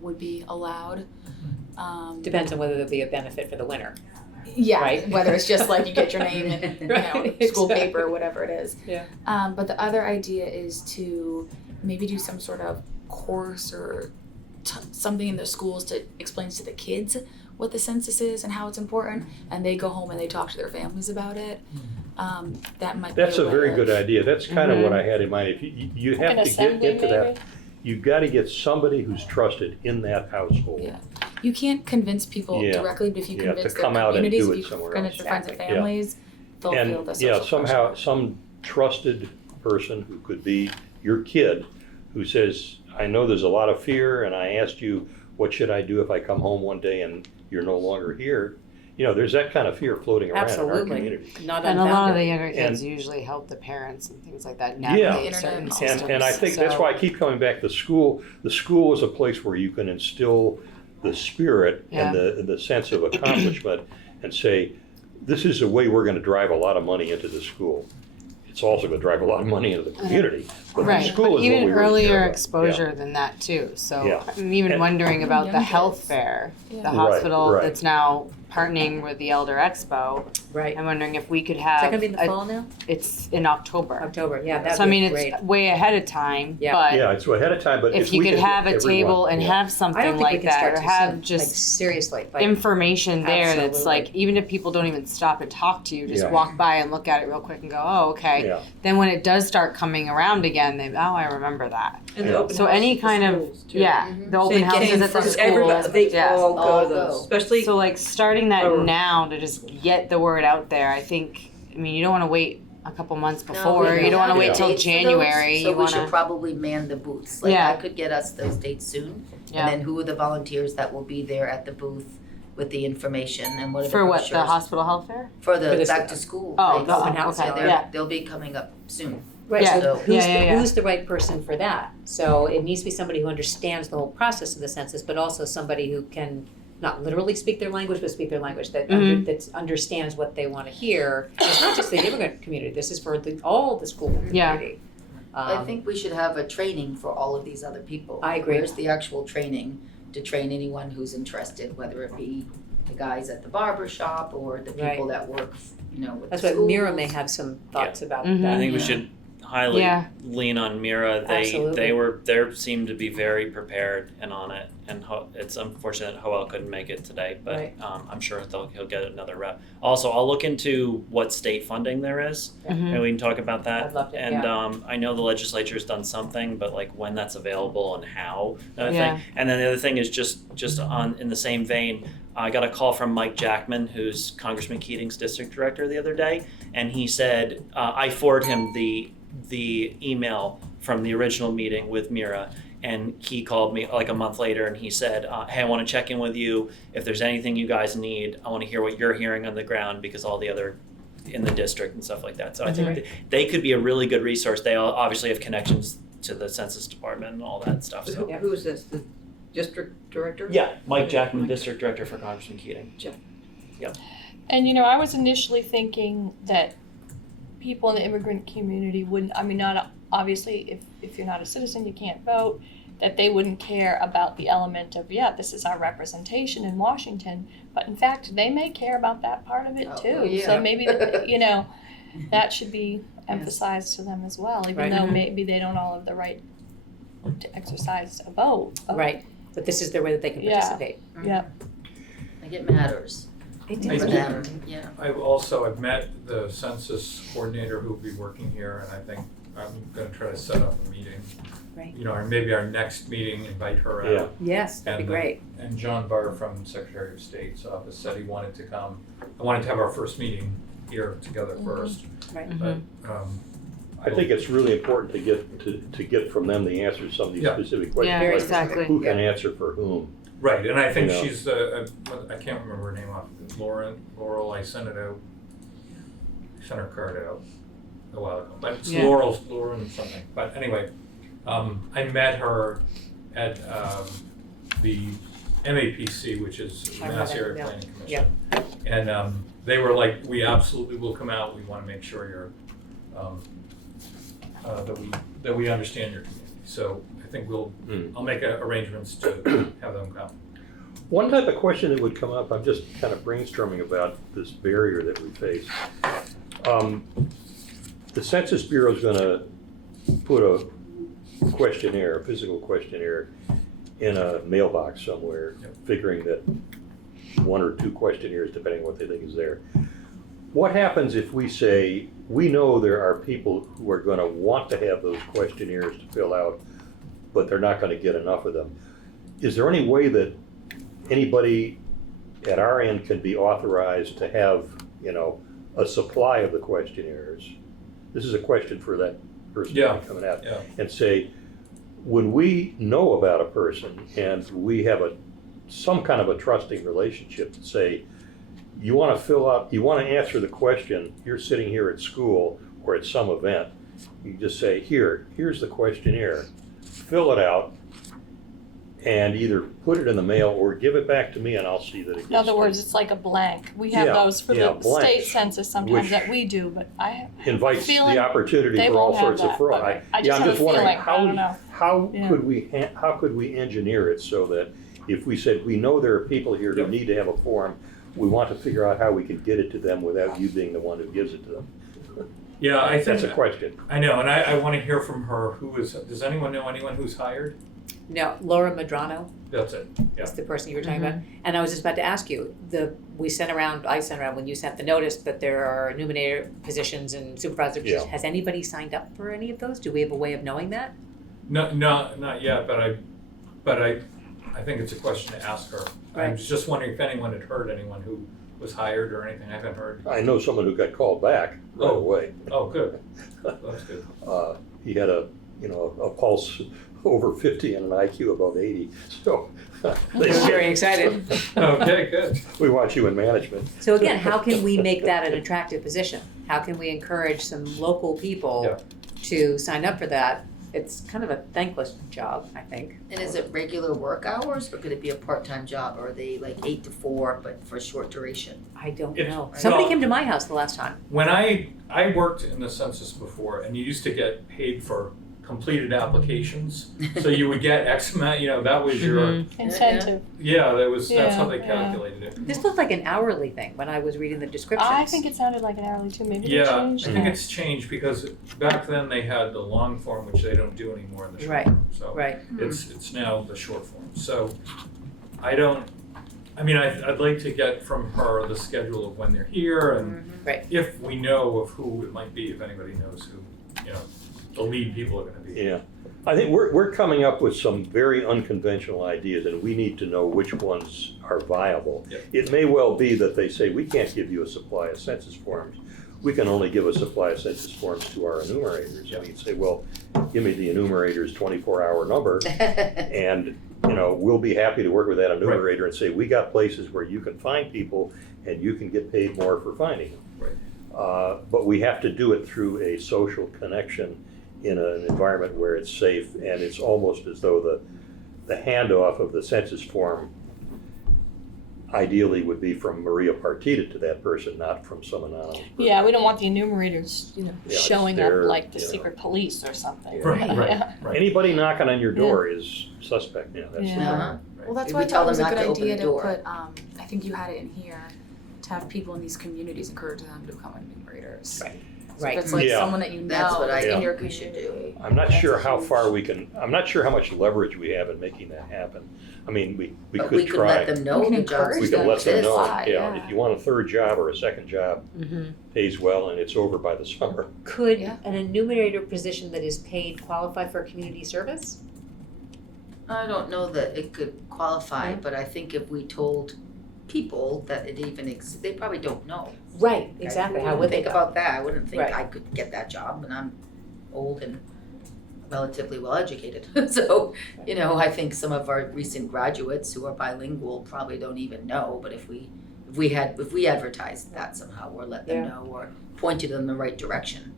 would be allowed. Depends on whether there'll be a benefit for the winner. Yeah, Right. whether it's just like you get your name in, Right, school exactly. paper, whatever it is. Yeah. But the other idea is to maybe do some sort of course or something in the schools to explain to the kids what the census is and how it's important, and they go home and they talk to their families about it. That might be That's a way very of- good idea. That's kind of what I had in mind. If you have An to assembly get to that, maybe? you've got to get somebody who's trusted in that household. Yeah. You can't convince people Yeah. directly, but if you You have to convince their come out and communities, do if it you somewhere convince else. their friends and Exactly. families, they'll feel the And social yeah, somehow pressure. some trusted person who could be your kid who says, I know there's a lot of fear and I asked you, what should I do if I come home one day and you're no longer here? You know, there's that kind of fear floating around in our Absolutely. community. Not And a lot of the unfounded. younger kids And- usually help the parents and things like that Yeah. navigate The certain internet systems. And I think that's So- why I keep coming back to school. The school is a place where you can instill the spirit and the sense of accomplishment and say, this is the way we're gonna drive a lot of money into the school. It's also gonna drive a lot of money into the community, but the Right, school but is what we even really care earlier about. exposure than that too. So Yeah. I'm even And- wondering about Young the kids. health fair, Yeah. the Right, hospital right. that's now partnering with the Elder Expo. Right. I'm wondering if we could Is have. that gonna be in the fall now? It's in October. October, yeah, that'd So I be mean, great. it's way ahead of time, Yeah. but Yeah, it's ahead of time, but if you we could get have a everyone- table and yeah. have I something don't think we like can that, start or too have soon. Like, just seriously, like, information there that's Absolutely. like, even if people don't even stop and talk to you, just Yeah. walk by and look at it real quick and go, oh, okay. Yeah, Then when it does start coming around again, they, oh, I remember that. And the Yeah. open So house any at the kind of, schools, too. yeah, Mhm. the open They houses came at the from school. everybody, they yeah. all go All to those, go. especially So like starting that Oh. now to just get the word out there, I think, I mean, you don't want to wait a couple months No, before. we You don't want to have wait till dates for those, January. So You we should want to, probably man the booths. Like Yeah. I could get us those dates soon. yeah. And then who are the volunteers that will be there at the booth with the information and what are the For what, brochures? the hospital health fair? For the For the back s- to school. Oh, dates. the open house, okay, they're- yeah. They'll be coming up soon. Right, So So- who's, Yeah. who's the right person for that? So it needs to be somebody who understands the whole process of the census, but also somebody who can not literally speak their language, but speak their language, that that understands what they want to hear. It's not just the immigrant community, this is for all the school Yeah. community. I think we should have a training for all of these other people. I agree. Where's the actual training to train anyone who's interested, whether it be the guys at the barber shop or the people that work, you know, with That's the what schools. Mira may have some thoughts about Mhm. that. I think we Yeah. should highly Yeah. lean on Mira. They Absolutely. they seemed to be very prepared and on it. And it's unfortunate Hoel couldn't make it today, but Right. I'm sure he'll get another rep. Also, I'll look into what state funding there is, Mhm. and we can talk about that. I'd love to, And yeah. I know the legislature's done something, but like when that's available and how. Another Yeah. thing. And then the other thing is just on in the same vein. I got a call from Mike Jackman, who's Congressman Keating's district director, the other day, and he said I forwarded him the email from the original meeting with Mira, and he called me like a month later, and he said, "Hey, I want to check in with you. If there's anything you guys need, I want to hear what you're hearing on the ground because all the other in the district and stuff like that." So I think they could be a really good resource. They all obviously have connections to the Census Department and all that stuff. So. Who is this, the district director? Yeah, Mike Jackman, district director for Congressman Keating. And you know, I was initially thinking that people in the immigrant community wouldn't, I mean, not obviously if you're not a citizen, you can't vote, that they wouldn't care about the element of, yeah, this is our representation in Washington, but in fact, they may care about that part of it Oh, too. yeah. So maybe, you know, that should be emphasized to them as well, even Right. though maybe they don't all have the right to exercise a vote. Right, but this is their way that they can Yeah. participate. Yeah. Like it matters They I for do. them, yeah. I've met the census coordinator who'll be working here, and I think I'm gonna try to set up a meeting. Right. You know, or maybe our next meeting, invite her out. Yeah. Yes, that'd be And, great. And John Barr from Secretary of State's office said he wanted to come. I wanted to have our first meeting here together first, Right. but, I think it's really important to get from them the answers to some of these Yeah. specific questions. Yeah, like exactly. Who can answer for whom? right, and I think You know. she's, I can't remember her name off, Laurel, I sent her card out a while ago, but it's Yeah. Lauren something, but anyway, I met her at, the MAPC, which is I Mass remember, Area yeah. Planning Commission. And, they were like, we absolutely will come out, we wanna make sure you're, that we understand your community, so I think I'll make arrangements to have them come. One type of question that would come up, I'm just kind of brainstorming about this barrier that we face. The Census Bureau is gonna put a questionnaire, a physical questionnaire, in a mailbox somewhere, Yep. figuring that one or two questionnaires, depending on what they think is there. What happens if we say, we know there are people who are gonna want to have those questionnaires to fill out, but they're not gonna get enough of them? Is there any way that anybody at our end can be authorized to have, you know, a supply of the questionnaires? This is a question for that person Yeah, coming out. yeah. And say, when we know about a person and we have some kind of a trusting relationship to say, you wanna fill out, you wanna answer the question, you're sitting here at school or at some event, you just say, here's the questionnaire, fill it out, and either put it in the mail or give it back to me and I'll see that it gets. In other words, it's like a blank. We have Yeah, those for yeah, the state blanks, census sometimes which that we do, but I Invites feeling the opportunity they for all won't have sorts of that, fraud. but I Yeah, just I'm have a just wondering, feeling, I don't know. how Yeah. could we engineer it so that if we said, we know there are people here who Yep. need to have a form, we want to figure out how we can get it to them without you being the one who gives it to them? Yeah, I think, That's a question. I know, and I wanna hear from her, does anyone know anyone who's hired? No, Laura Madrano That's it, yeah. is the person you were talking about. And I was just about to ask you, I sent around when you sent the notice that there are enumerator positions and supervisor positions. Yeah. Has anybody signed up for any of those? Do we have a way of knowing that? No, not yet, but I think it's a question to ask her. I Right. was just wondering if anyone had heard anyone who was hired or anything? I haven't heard. I know someone who got called back right Oh. away. Oh, good. That's good. He had a pulse over 50 and an IQ above 80. So They were very excited. Okay, good. we want you in management. So again, how can we make that an attractive position? How can we encourage some local people Yeah. to sign up for that? It's kind of a thankless job, I think. And is it regular work hours, or could it be a part-time job, or are they like 8 to 4, but for a short duration? I don't It's- know. Somebody well- came to my house the last time. When I worked in the census before, and you used to get paid for completed applications. So you would get X amount, that was your, Incentive. that's how they Yeah. calculated it. This looked like an hourly thing when I was reading the descriptions. I think it sounded like an hourly too. Maybe they Yeah, I changed think that. it's changed because back then they had the long form, which they don't do anymore in the short Right. form. So Right. it's now the short form. So I'd like to get from her the schedule of when they're here and Right. if we know of who it might be, if anybody knows who, the lead people are gonna be. Yeah. I think we're coming up with some very unconventional ideas, and we need to know which ones are viable. Yep. It may well be that they say, we can't give you a supply of census forms. We can only give a supply of census forms to our enumerators. Yep. And you'd say, well, give me the enumerator's 24-hour number, and we'll be happy to work with that enumerator and say, we got places where you can find people, and you can get paid more for finding them. Right. But we have to do it through a social connection in an environment where it's safe, and it's almost as though the handoff of the census form ideally would be from Maria Partita to that person, not from some anonymous person. Yeah, we don't want the enumerators, it's showing up their, like the secret police or something. Yeah. Right, Yeah. right. Anybody knocking on your door is suspect. Yeah, that's Yeah. Uh-huh. Well, that's Did why we I tell thought it was a them good not to open idea the to door? put, I think you had it in here, to have people in these communities encourage them to become enumerators. Right. So Right. if it's like Yeah. someone that you know That's what I in think your we should do. community. I'm not That's sure a how huge- far I'm not sure how much leverage we have in making that happen. I mean, we But could we could try. let them know We can the jobs encourage We that could let them exist. know, Yeah. if you want a third job or a second job, Mhm. pays well and it's over by the summer. Could Yeah. an enumerator position that is paid qualify for community service? I don't know that it could qualify, but I think if we told people that it even exists, they probably don't know. Right, exactly. I How wouldn't would they think know? about that? I wouldn't think Right. I could get that job, and I'm old and relatively well educated. So, I think some of our recent graduates who are bilingual probably don't even know. But if we advertised that somehow, or let them Yeah. know, or pointed them in the right direction.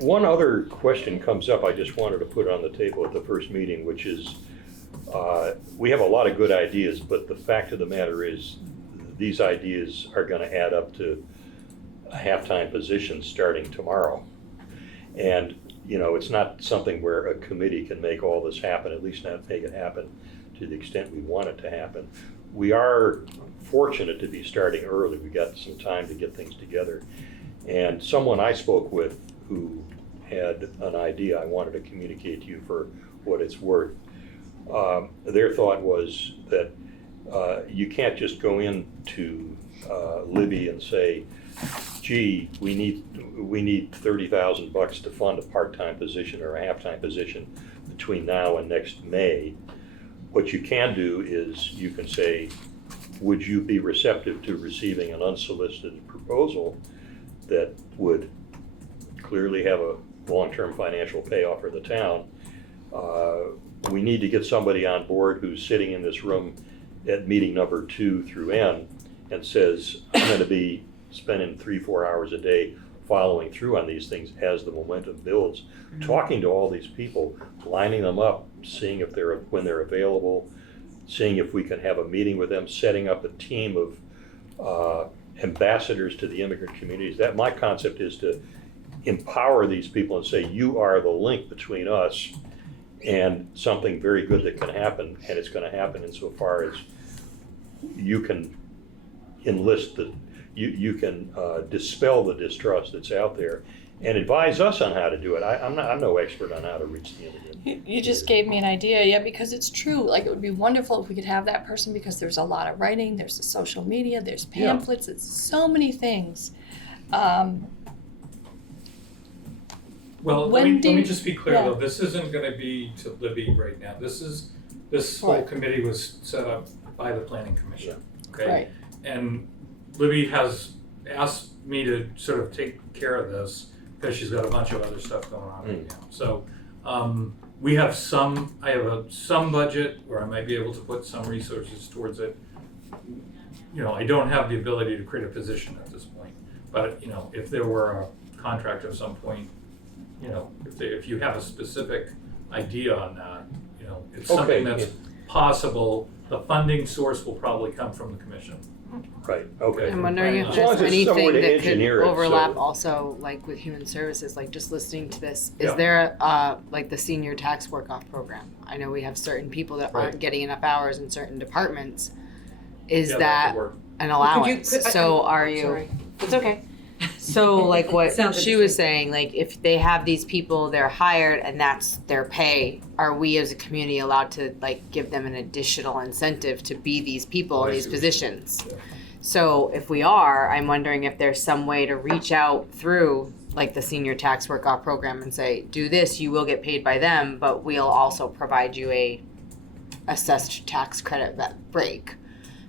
One other question comes up I just wanted to put on the table at the first meeting, which is, we have a lot of good ideas, but the fact of the matter is, these ideas are gonna add up to a half-time position starting tomorrow. And, it's not something where a committee can make all this happen, at least not make it happen to the extent we want it to happen. We are fortunate to be starting early. We got some time to get things together. And someone I spoke with who had an idea I wanted to communicate to you for what it's worth. Their thought was that you can't just go into Libby and say, gee, we need $30,000 to fund a part-time position or a half-time position between now and next May. What you can do is you can say, would you be receptive to receiving an unsolicited proposal that would clearly have a long-term financial payoff for the town? We need to get somebody on board who's sitting in this room at meeting number 2 through N and says, I'm going to be spending 3-4 hours a day following through on these things as the momentum builds, talking to all these people, lining them up, seeing if when they're available, seeing if we can have a meeting with them, setting up a team of ambassadors to the immigrant communities. That my concept is to empower these people and say, you are the link between us and something very good that can happen, and it's going to happen insofar as you can enlist you can dispel the distrust that's out there and advise us on how to do it. I'm no expert on how to reach the immigrant. You just gave me an idea, yeah, because it's true. Like, it would be wonderful if we could have that person, because there's a lot of writing, there's the social media, there's pamphlets, it's so many things. Well, When let me did- just be clear yeah. though, this isn't gonna be to Libby right now. This is This whole Right. committee was set up by the planning commission, okay? Right. And Libby has asked me to sort of take care of this because she's got a bunch of other stuff going on right now. So we have I have some budget where I might be able to put some resources towards it. You know, I don't have the ability to create a position at this point, but you know, if there were a contract at some point, you know, if you have a specific idea on that, you know, it's something Okay, that's possible. The funding source will probably come from the commission. Right, okay. I'm wondering if As long there's as it's some way anything to that could engineer it, so- overlap also, like with human services, like just listening to this. Is Yeah. there like the senior tax work-off program? I know we have certain people that Right. aren't getting enough hours in certain departments. Is Yeah, that could work. an Could you- allowance? could- So are you? Sorry. It's okay. So like what Sounds she was saying, like if they have these people, they're hired and that's their pay, are we as a community allowed to like give them an additional incentive to be these people in I these see what you're positions? saying. So if we are, I'm wondering if there's some way to reach out through like the senior tax work-off program and say, do this, you will get paid by them, but we'll also provide you a assessed tax credit break.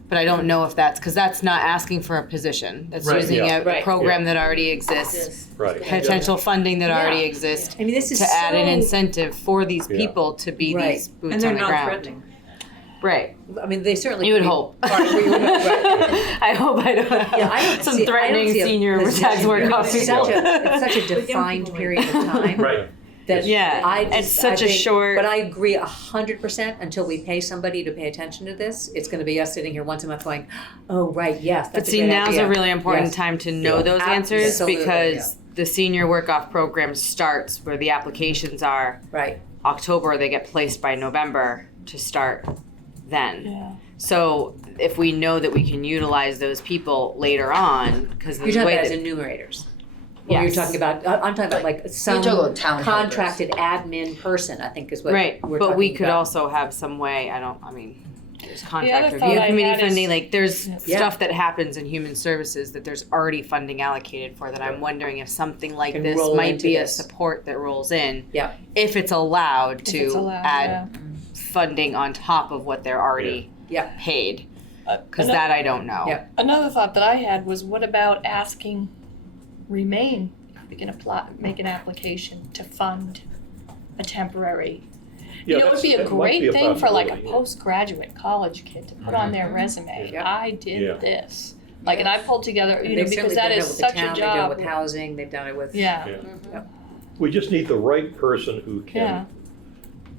But I don't know if that's, because that's not asking for a position. That's Right, using yeah. a Right. program that already exists, Right. potential funding that already Yeah. exists, I mean, this is to add an so- incentive for these Yeah. people to be Right. these boots And they're on the not ground. threatening. Right. I mean, they certainly. You would could be- hope. Right, we would hope, right. I hope I don't have Yeah, I don't some see- I don't threatening see a senior position tax here. work-off It's people. such a defined people period of time. Right. That Yeah, I it's just- such I a think- short- But I agree 100% until we pay somebody to pay attention to this. It's going to be us sitting here once a month going, oh, right, yes, But that's see, a great now's idea. a really important Yes. time to know Yeah. those answers Absolutely, because the senior work-off program starts where the applications are Right. October, they get placed by November to start then. Yeah. So if we know that we can utilize those people later on, because You're the talking way about as that, enumerators. Or you're Yes. talking about, I'm talking about like some talking about town helpers. contracted admin person, I think is what right, we're but we talking could about. also have some way, there's other contract thought review I committee had is- funding, like there's Yeah. stuff that happens in human services that there's already funding allocated for that I'm wondering if something like Can this roll might into be this. a support that rolls in. Yeah. If it's allowed If to it's allowed, add funding on top of what they're already Yeah. paid. Because Ano- that I don't know. Yeah. Another thought that I had was, what about asking Remain, if we can apply, make an application to fund a temporary. Yeah, You know, it would be a that might great be a thing for like a possibility, yeah. postgraduate college kid to put on their resume. Yeah. I did Yeah. this. Like, and I pulled together, you know, They've because certainly that done it is with such the town, a they've done it job. with housing, they've done it with. Yeah. Yeah. We just need the right person who Yeah. can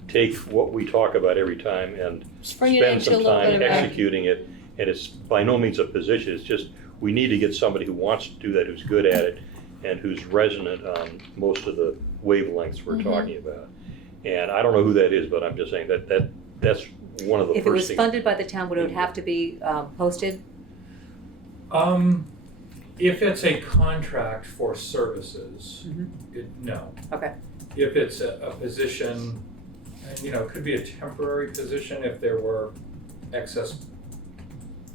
take what we talk about every time and Just bring it spend into a some little time bit of a, executing it. And it's by no means a position, it's just, we need to get somebody who wants to do that, who's good at it, and who's resonant on most of the wavelengths we're talking about. And I don't know who that is, but I'm just saying that's one of the If it first was things. funded by the town, would it have to be posted? If it's a contract for services, no. Okay. If it's a position, and, you know, it could be a temporary position if there were excess,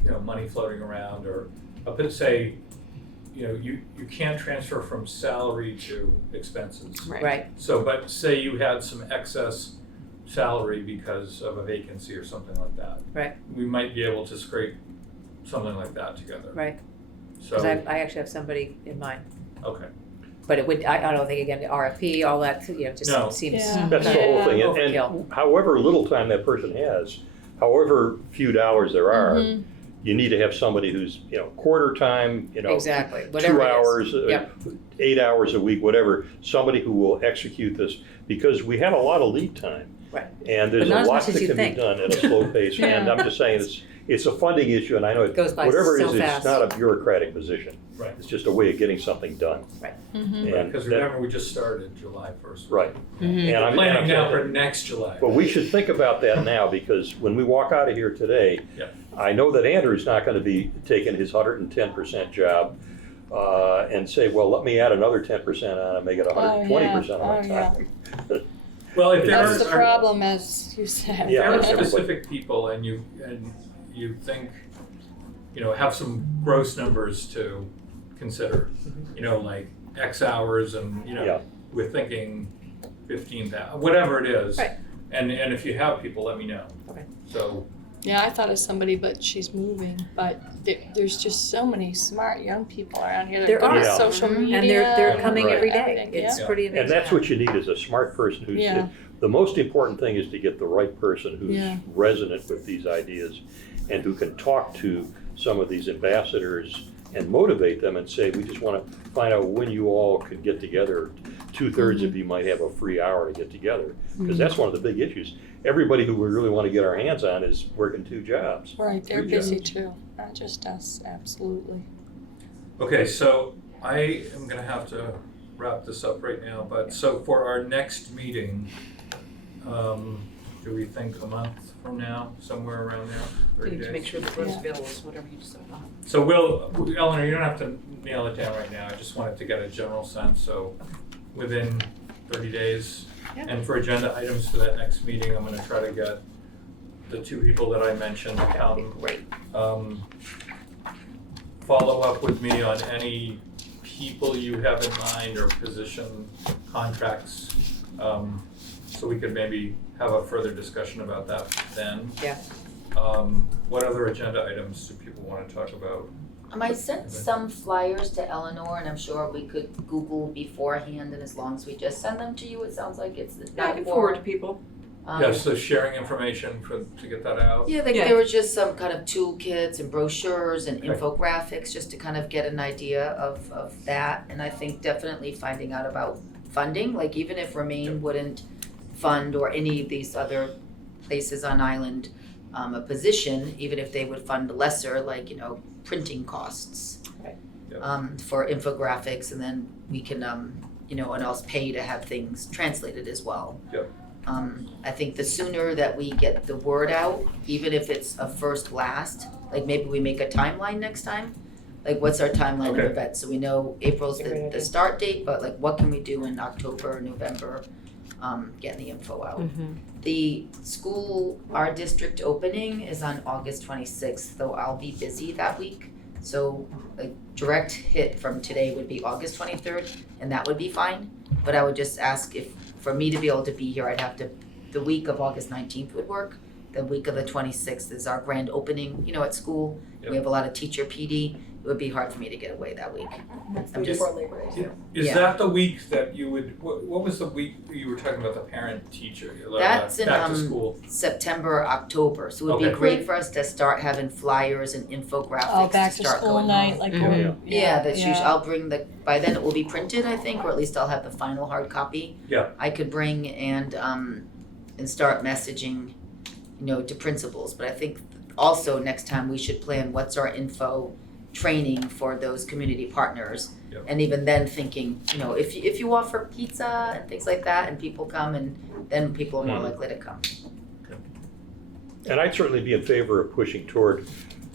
you know, money floating around, or up at, say, you know, you can't transfer from salary to expenses. Right. So, but say you had some excess salary because of a vacancy or something like that. Right. We might be able to scrape something like that together. Right. So, Because I actually have somebody in mind. okay. But it would, I don't think, again, the RFP, all that, you know, just No. seems. Yeah. That's the whole thing, Overkill. and however little time that person has, however few hours there are, you need to have somebody who's, you know, quarter time, you know, Exactly, whatever 2 it is. hours, Yep. 8 hours a week, whatever, somebody who will execute this, because we have a lot of lead time. Right. And there's But not a as lot much as that you can think. be done at a slow pace, and I'm just saying, it's a funding issue, and I know It goes by whatever it so is, it's fast. not a bureaucratic position. Right. It's just a way of getting something done. Mhm. And Because that- remember, we just started July 1st. Right. Mhm. And I'm Planning now saying- for next July. But we should think about that now, because when we walk out of here today, Yeah. I know that Andrew's not gonna be taking his 110% job and say, well, let me add another 10% on and make it 120% of my time. Well, if there That's the are, problem, as you said. Yeah, there are everybody- specific people and you think, you know, have some gross numbers to consider, you know, like X hours and, you Yeah. know, we're thinking 15,000, whatever it is. Right. And if you have people, let me know. Okay. So, Yeah, I thought of somebody, but she's moving. But there's just so many smart young people around here that There go to are. social media. And they're coming Right. every day. everything, It's Yeah. pretty amazing. And that's what you need is a smart person who's, Yeah. the most important thing is to get the right person who's Yeah. resonant with these ideas and who can talk to some of these ambassadors and motivate them and say, we just want to find out when you all could get together. 2/3 of you might have a free hour to get together. Because that's one of the big issues. Everybody who we really want to get our hands on is working 2 jobs. Right, they're Good busy too. Not just us, absolutely. okay, so I am gonna have to wrap this up right now, but so for our next meeting, do we think a month from now, somewhere around there, We 30 need to days? make sure the room's available, so whatever you decide on. So Eleanor, you don't have to nail it down right now, I just wanted to get a general sense, so within 30 days. Yeah. And for agenda items for that next meeting, I'm gonna try to get the 2 people that I mentioned to come. Great. Follow up with me on any people you have in mind or position contracts, so we could maybe have a further discussion about that then. Yeah. What other agenda items do people wanna talk about? I sent some flyers to Eleanor, and I'm sure we could Google beforehand, and as long as we just send them to you, it sounds like it's I not can for. forward to people. Yeah, so sharing information to get that out. Yeah, like Yeah. there were just some kind of toolkits and brochures and Okay. infographics, just to kind of get an idea of that. And I think definitely finding out about funding, like even if Remain wouldn't fund or any of these other places on island, a position, even if they would fund lesser, like, printing costs. Right. Yep. For infographics, and then we can, and else pay to have things translated as well. Yep. I think the sooner that we get the word out, even if it's a first last, like maybe we make a timeline next time. Like what's our timeline of Okay. events? So we know April's Great the idea. start date, but like what can we do in October, November, getting the info out. The school, our district opening is on August 26th, though I'll be busy that week. So a direct hit from today would be August 23rd, and that would be fine. But I would just ask if, for me to be able to be here, I'd have to, the week of August 19th would work. The week of the 26th is our grand opening, at school. Yep. We have a lot of teacher PD. It would be hard for me to get away that week. I'm just, Labor Day. Is Yeah. that the week that you would, what was the week you were talking about, the parent teacher? That's in, back to school. September, October, so it would be Okay. great for us to start having flyers and infographics Oh, back to to start school going night, home. like Mhm. Yeah, that's usually, I'll bring by then it will be printed, I think, or at least I'll have the final hard copy. Yeah. I could bring and start messaging, to principals, but I think also next time we should plan what's our info training for those community partners. Yep. And even then thinking, if you offer pizza and things like that and people come, and then people are more likely to come. And I'd certainly be in favor of pushing toward,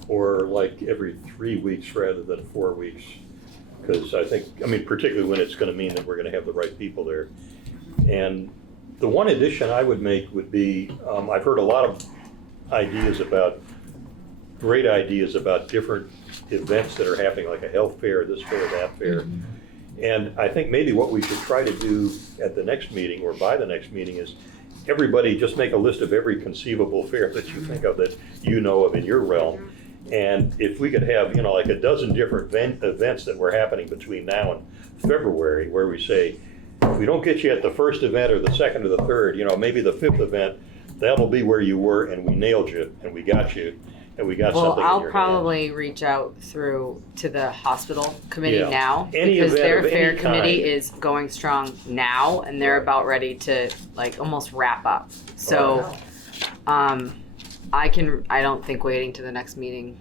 or like every 3 weeks rather than 4 weeks. Because particularly when it's gonna mean that we're gonna have the right people there. And the one addition I would make would be, I've heard a lot of great ideas about different events that are happening, like a health fair, this fair, that fair. And I think maybe what we should try to do at the next meeting or by the next meeting is everybody just make a list of every conceivable fair that you think of that you know of in your realm. And if we could have, like a dozen different events that were happening between now and February, where we say, if we don't get you at the first event or the second or the third, maybe the 5th event, that'll be where you were and we nailed you and we got you and we got Well, something in I'll your probably reach out through to the hospital committee Yeah. now, Any because event their of any fair committee kind. is going strong now, and they're about ready to almost wrap up. So, I don't think waiting to the next meeting.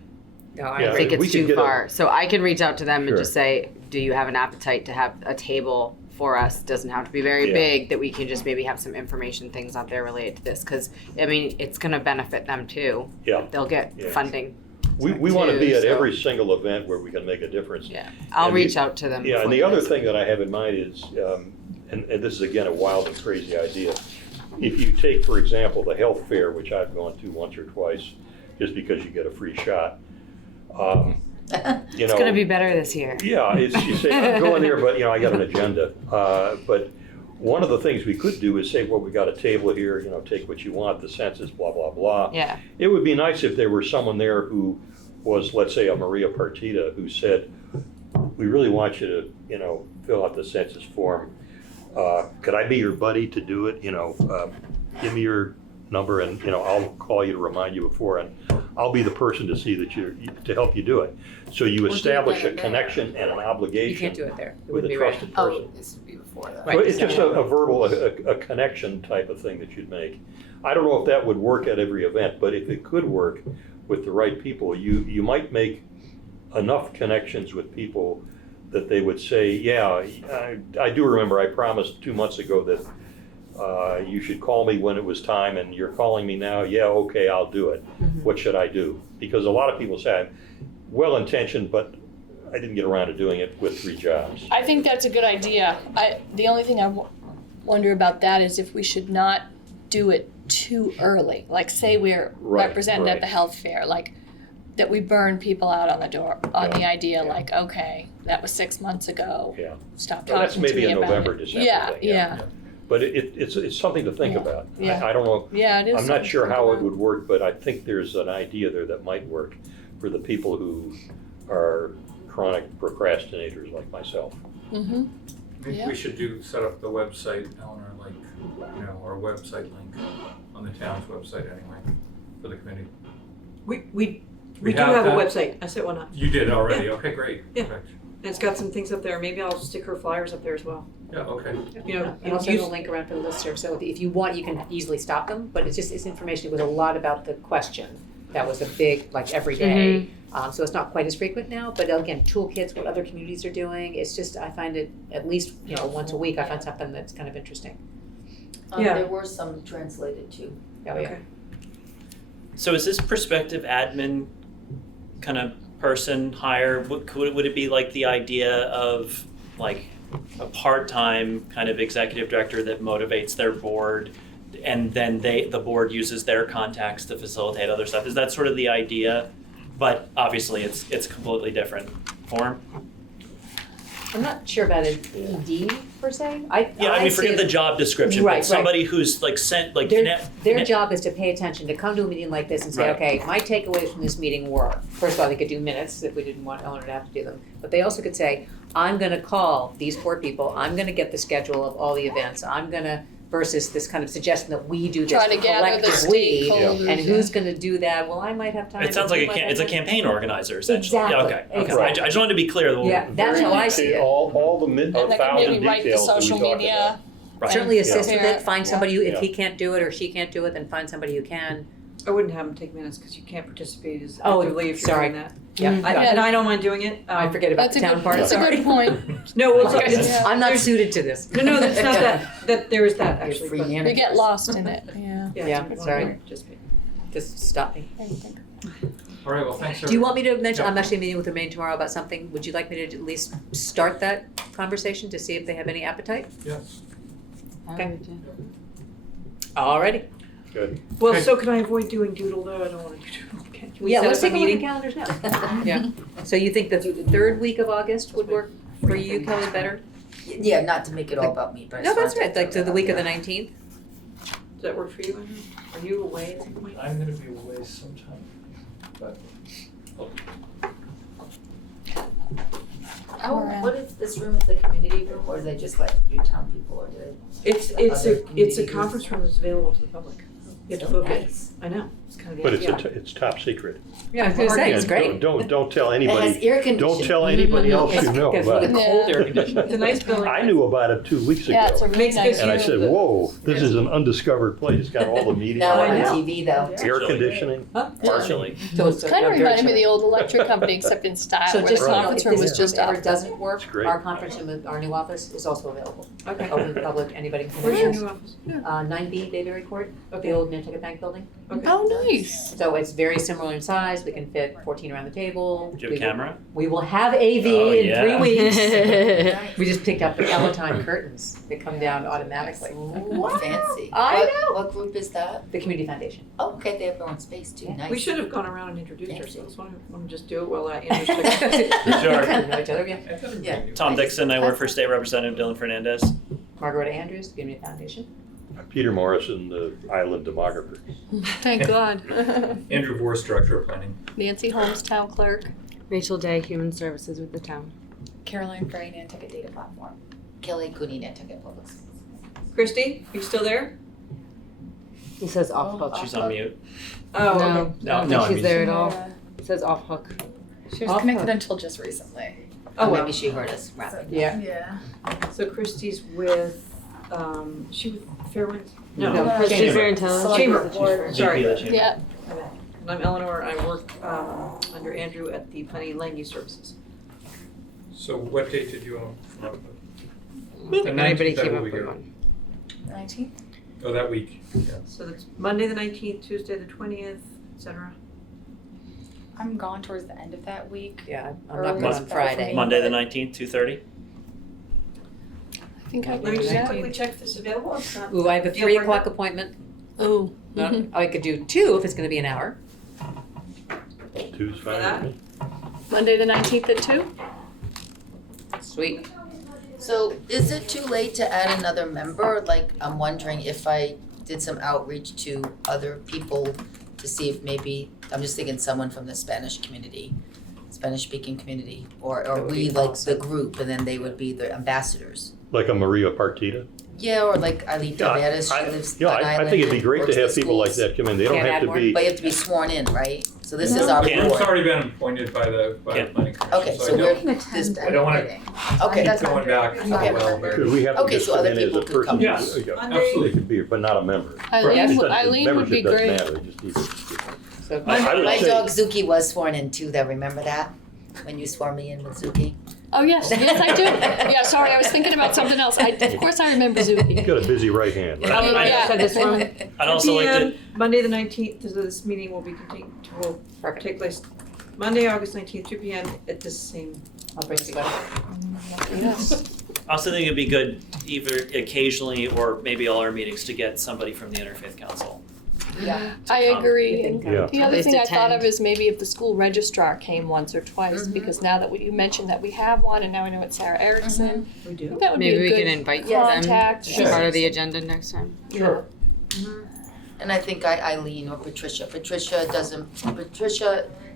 No, Yeah, I think we it's could too get a- far. So I can reach out to them and Sure. just say, do you have an appetite to have a table for us? Doesn't have to be very Yeah. big, that we can just maybe have some information things out there related to this, because it's gonna benefit them too. Yeah. They'll get Yeah. funding. We want to be at So- every single event where we can make a difference. Yeah, I'll And reach out to them. Yeah, and before the other next thing that I have in mind is, and this is again a wild and crazy idea. If you take, for example, the health fair, which I've gone to once or twice, just because you get a free shot. It's gonna be better this year. Yeah, you say, I'm going there, but I got an agenda. But one of the things we could do is say, well, we got a table here, take what you want, the census, blah, blah, blah. Yeah. It would be nice if there were someone there who was, let's say, a Maria Partita, who said, we really want you to, fill out the census form. Could I be your buddy to do it? Give me your number and, I'll call you to remind you before, and I'll be the person to see that to help you do it. So you Or do establish that a there. connection and an You obligation can't do it there. It with wouldn't a be right. trusted person. Oh, this would be before that. Right. So it's just a verbal, a connection type of thing that you'd make. I don't know if that would work at every event, but if it could work with the right people, you might make enough connections with people that they would say, yeah, I do remember I promised 2 months ago that you should call me when it was time, and you're calling me now, yeah, okay, I'll do it. What should I do? Because a lot of people say, I'm well-intentioned, but I didn't get around to doing it with 3 jobs. I think that's a good idea. The only thing I wonder about that is if we should not do it too early. Like, say we're Right, represented at right. the health fair, like that we burn people out on the door on the idea, like, okay, that was 6 months ago. Yeah. Stop Well, that's talking to maybe me a about November, it. December Yeah, thing, yeah, But it's something to think Yeah. about. Yeah. I don't know. yeah. It is. I'm not something sure to how think it about. would work, but I think there's an idea there that might work for the people who are chronic procrastinators like myself. Mhm. Maybe Yeah. we should set up the website, Eleanor, like, our website link on the town's website anyway, for the committee. We do have a website. I set one up. You did already, okay, great. Yeah. Perfect. And it's got some things up there. Maybe I'll stick her flyers up there as well. Yeah, okay. And I'll send a link around for the listserv, so if you want, you can easily stop them, but it's information, it was a lot about the question. That was a big, like, every day. So it's not quite as frequent now, but again, toolkits, what other communities are doing, it's just, I find it, at least, once a week, I find something that's kind of interesting. Yeah. There were some translated too. Oh, yeah. Okay. So is this prospective admin kind of person hire, would it be like the idea of like a part-time kind of executive director that motivates their board, and then the board uses their contacts to facilitate other stuff? Is that sort of the idea? But obviously it's completely different form. I'm not sure about an ED per se. Forget the job description, Right, but somebody who's like sent, like Their job is to pay attention, to come to a meeting like this and say, Right. okay, my takeaways from this meeting were, first of all, they could do minutes if we didn't want Eleanor to have to do them. But they also could say, I'm gonna call these 4 people, I'm gonna get the schedule of all the events, I'm gonna, versus this kind of suggestion that we do this Try to gather the collectively. stakeholders. And who's gonna do that? Well, I might have time. It sounds but like you might have it's a time. campaign organizer essentially. Exactly, Yeah, okay. exactly. I just wanted to be clear. Yeah, that's how I see it. All the And that can 1,000 maybe write the details that we social talked media. Right. Certainly Yeah. assist with it, find somebody who, if Yeah. he can't do it or she can't do it, then find somebody who can. I wouldn't have them take minutes because you can't participate as Oh, actively if you're sorry. doing that. Yeah, And I don't mind doing it. I forget about That's the a town good, part, that's a sorry. good point. No, well, Okay. it's, I'm not suited to this. no, that's not that there is that There's actually. free but- managers. We get lost in it, yeah. Yeah, it's sorry. one just me. Just stop me. All right, well, thanks. Do you want me to mention, Yeah. I'm actually meeting with Remain tomorrow about something, would you like me to at least start that conversation to see if they have any appetite? Yes. Okay. Alrighty. Good. Well, Okay. so can I avoid doing doodle though? I don't want to do doodle. Can we Yeah, set let's up a take a look at meeting? calendars now. Yeah, so you think the 3rd week of August would work for you, Kelly, better? Yeah, not to make it all about me, but I No, just that's wanted right, to like to throw the that week of out the there. 19th? Does that work for you? Andrew? Are you away at some point? I'm gonna be away sometime, but Oh, what is this room? Is the community room, or is it just like you town people, or did? It's Other it's a community conference room that's available to the public. You have to book it. Nice. I know. It's kind of the But it's idea. it's top secret. Yeah, I was gonna say, it's Yeah, great. Don't tell It has anybody, air conditioning. don't tell anybody else you know It's about with a it. cold air conditioning. It's a nice building. I knew about it 2 weeks Yeah, it's a ago. really Makes nice good And I room. said, whoa, this is an undiscovered place. It's got all the meetings, Now I on know. TV though. air conditioning. Partially. So it's Kind of very reminded me of chilly. the old electric company, except in style, So where just the so you know, conference if room was this just ever up. doesn't work, It's great. our conference room, our new office is also available. Okay. Open to the public, anybody can come Where's your in. new office? 9B Bayberry Court, the Okay. old Nantucket Bank building. Okay. Oh, nice. So it's very similar in size, we can fit 14 around the table. Do you have a camera? We will have AV Oh, in yeah. 3 weeks. We just picked up the Peloton curtains that come down automatically. Fancy. I know. What group is that? The Community Foundation. Oh, okay, they have their own space too. Yeah. Nice. We should have gone around and introduced Thank ourselves. Want to just do it while Andrew's checking? Sure. Kind of know each other, yeah. I thought it was Yeah. new. Tom Dixon, I work for State Representative Dylan Fernandez. Margaret Andrews, Community Foundation. Peter Morrison, the island demographer. Thank God. Andrew Vorst, Director of Planning. Nancy Holmes, Town Clerk. Rachel Day, Human Services with the town. Caroline Frey, Nantucket Data Platform. Kelly Cooney, Nantucket Public Schools. Christy, are you still there? He says off hook. She's on mute. Oh, No, okay. I don't No, think I she's mean- there at all. It says off hook. She was Off connected hook. until just recently. Oh, well. Maybe she heard us rapping. Yeah. Yeah. So Christy's with, she with Fairwind? No, No. Christy's Chamber. there in town. Chamber. Select board. VP Sorry. of the chamber. Yeah. And I'm Eleanor, I work under Andrew at the Planning and Land Use Services. So what date did you come up with? The Anybody 19th, that came will up be with good. one. 19th? Oh, that week, yeah. So that's Monday the 19th, Tuesday the 20th, et cetera. I'm gone towards the end of that week. Yeah, I'm Early not good is on better for Friday. me. Monday the 19th, 2:30. I think I Let me can do just that. quickly check if this is available. If not, Ooh, I have a deal 3 breaker. o'clock appointment. Oh. I could do 2 if it's gonna be an hour. Two's For fine that? with me. Monday the 19th at 2? Sweet. So is it too late to add another member? Like, I'm wondering if I did some outreach to other people to see if maybe, I'm just thinking someone from the Spanish community, Spanish speaking community, or That would we be like the awesome. group and then they would be the ambassadors. Like a Maria Partita. Yeah, or like Eileen Yeah, Taveras, I- she lives Yeah, on I island think it'd be and great to works the have people like schools. that come in. They don't Can't have add to more? be, But you have to be sworn in, right? So this is our Yeah. It's board. already been appointed by the Yeah. planning commission, Okay, so so I we're, don't, this, I don't wanna okay, keep going back so Okay. well here. could we have them Okay, just so come other in as a people could person? come. Yes. Yeah, Monday- Absolutely. It could be, but not a member. Eileen, It doesn't- Eileen would be membership great. doesn't matter, it just needs to be. So I would My say- dog Zuki was sworn in too, though, remember that? When you swore me in with Zuki? Oh, yes. Yes, I do. Yeah, sorry, I was thinking about something else. Of course I remember You've Zuki. got a busy right hand. I- I- Yeah. So this one, I'd also like to. Monday the 19th, so this meeting will take place Monday, August 19th, 2 p.m. at the same. I'll bring you back. Yes. I also think it'd be good either occasionally or maybe all our meetings to get somebody from the Interfaith Council. Yeah. I agree. And Yeah. the At other least thing I thought of attend. is maybe if the school registrar came once or twice, Mhm. because now that you mentioned that we have one, and now I know it's Sarah Erickson, We I do? think that would maybe be we a can good invite them contact. to be part of the agenda next time. Sure. And I think Eileen or Patricia. Patricia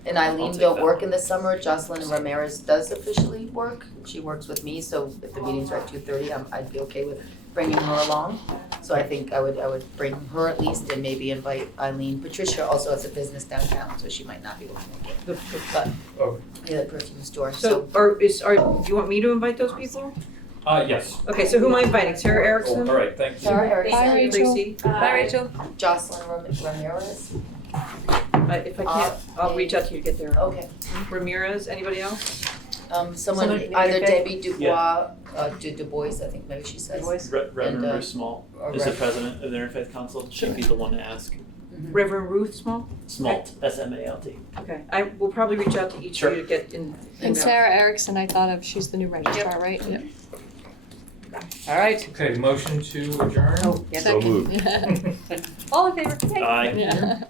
and I'll Eileen take don't that. work in the summer. Jocelyn Ramirez does officially work. She works with me, so if the meetings are at 2:30, I'd be okay with bringing her along. So I think I would bring her at least and maybe invite Eileen. Patricia also has a business downtown, so she might not be able to make it. But, Oh. yeah, the perfume store, So, do you want me to invite those people? Yes. Okay, so who am I inviting? Sarah Oh, Erickson? all right, thanks. Sarah Bye, Erickson, Rachel. Tracy? Bye, Rachel. Jocelyn Ramirez. If I can't, I'll reach out to you to get there. Okay. Ramirez, anybody else? Someone, Someone from either Interfaith? Debbie Dubois, Du Bois, I think maybe she says. Reverend And, Bruce Small or is the Rev- president of the Interfaith Council. She'd be the one to ask. Reverend Ruth Small? Smalt, SMALT. Okay, I will probably reach out to each of you to get in. And Sarah Erickson, I thought of, she's the new registrar, right? Yep. All right. Okay, motion to adjourn? Oh, yes. So moved. All in favor? Yay. Aye. Yeah.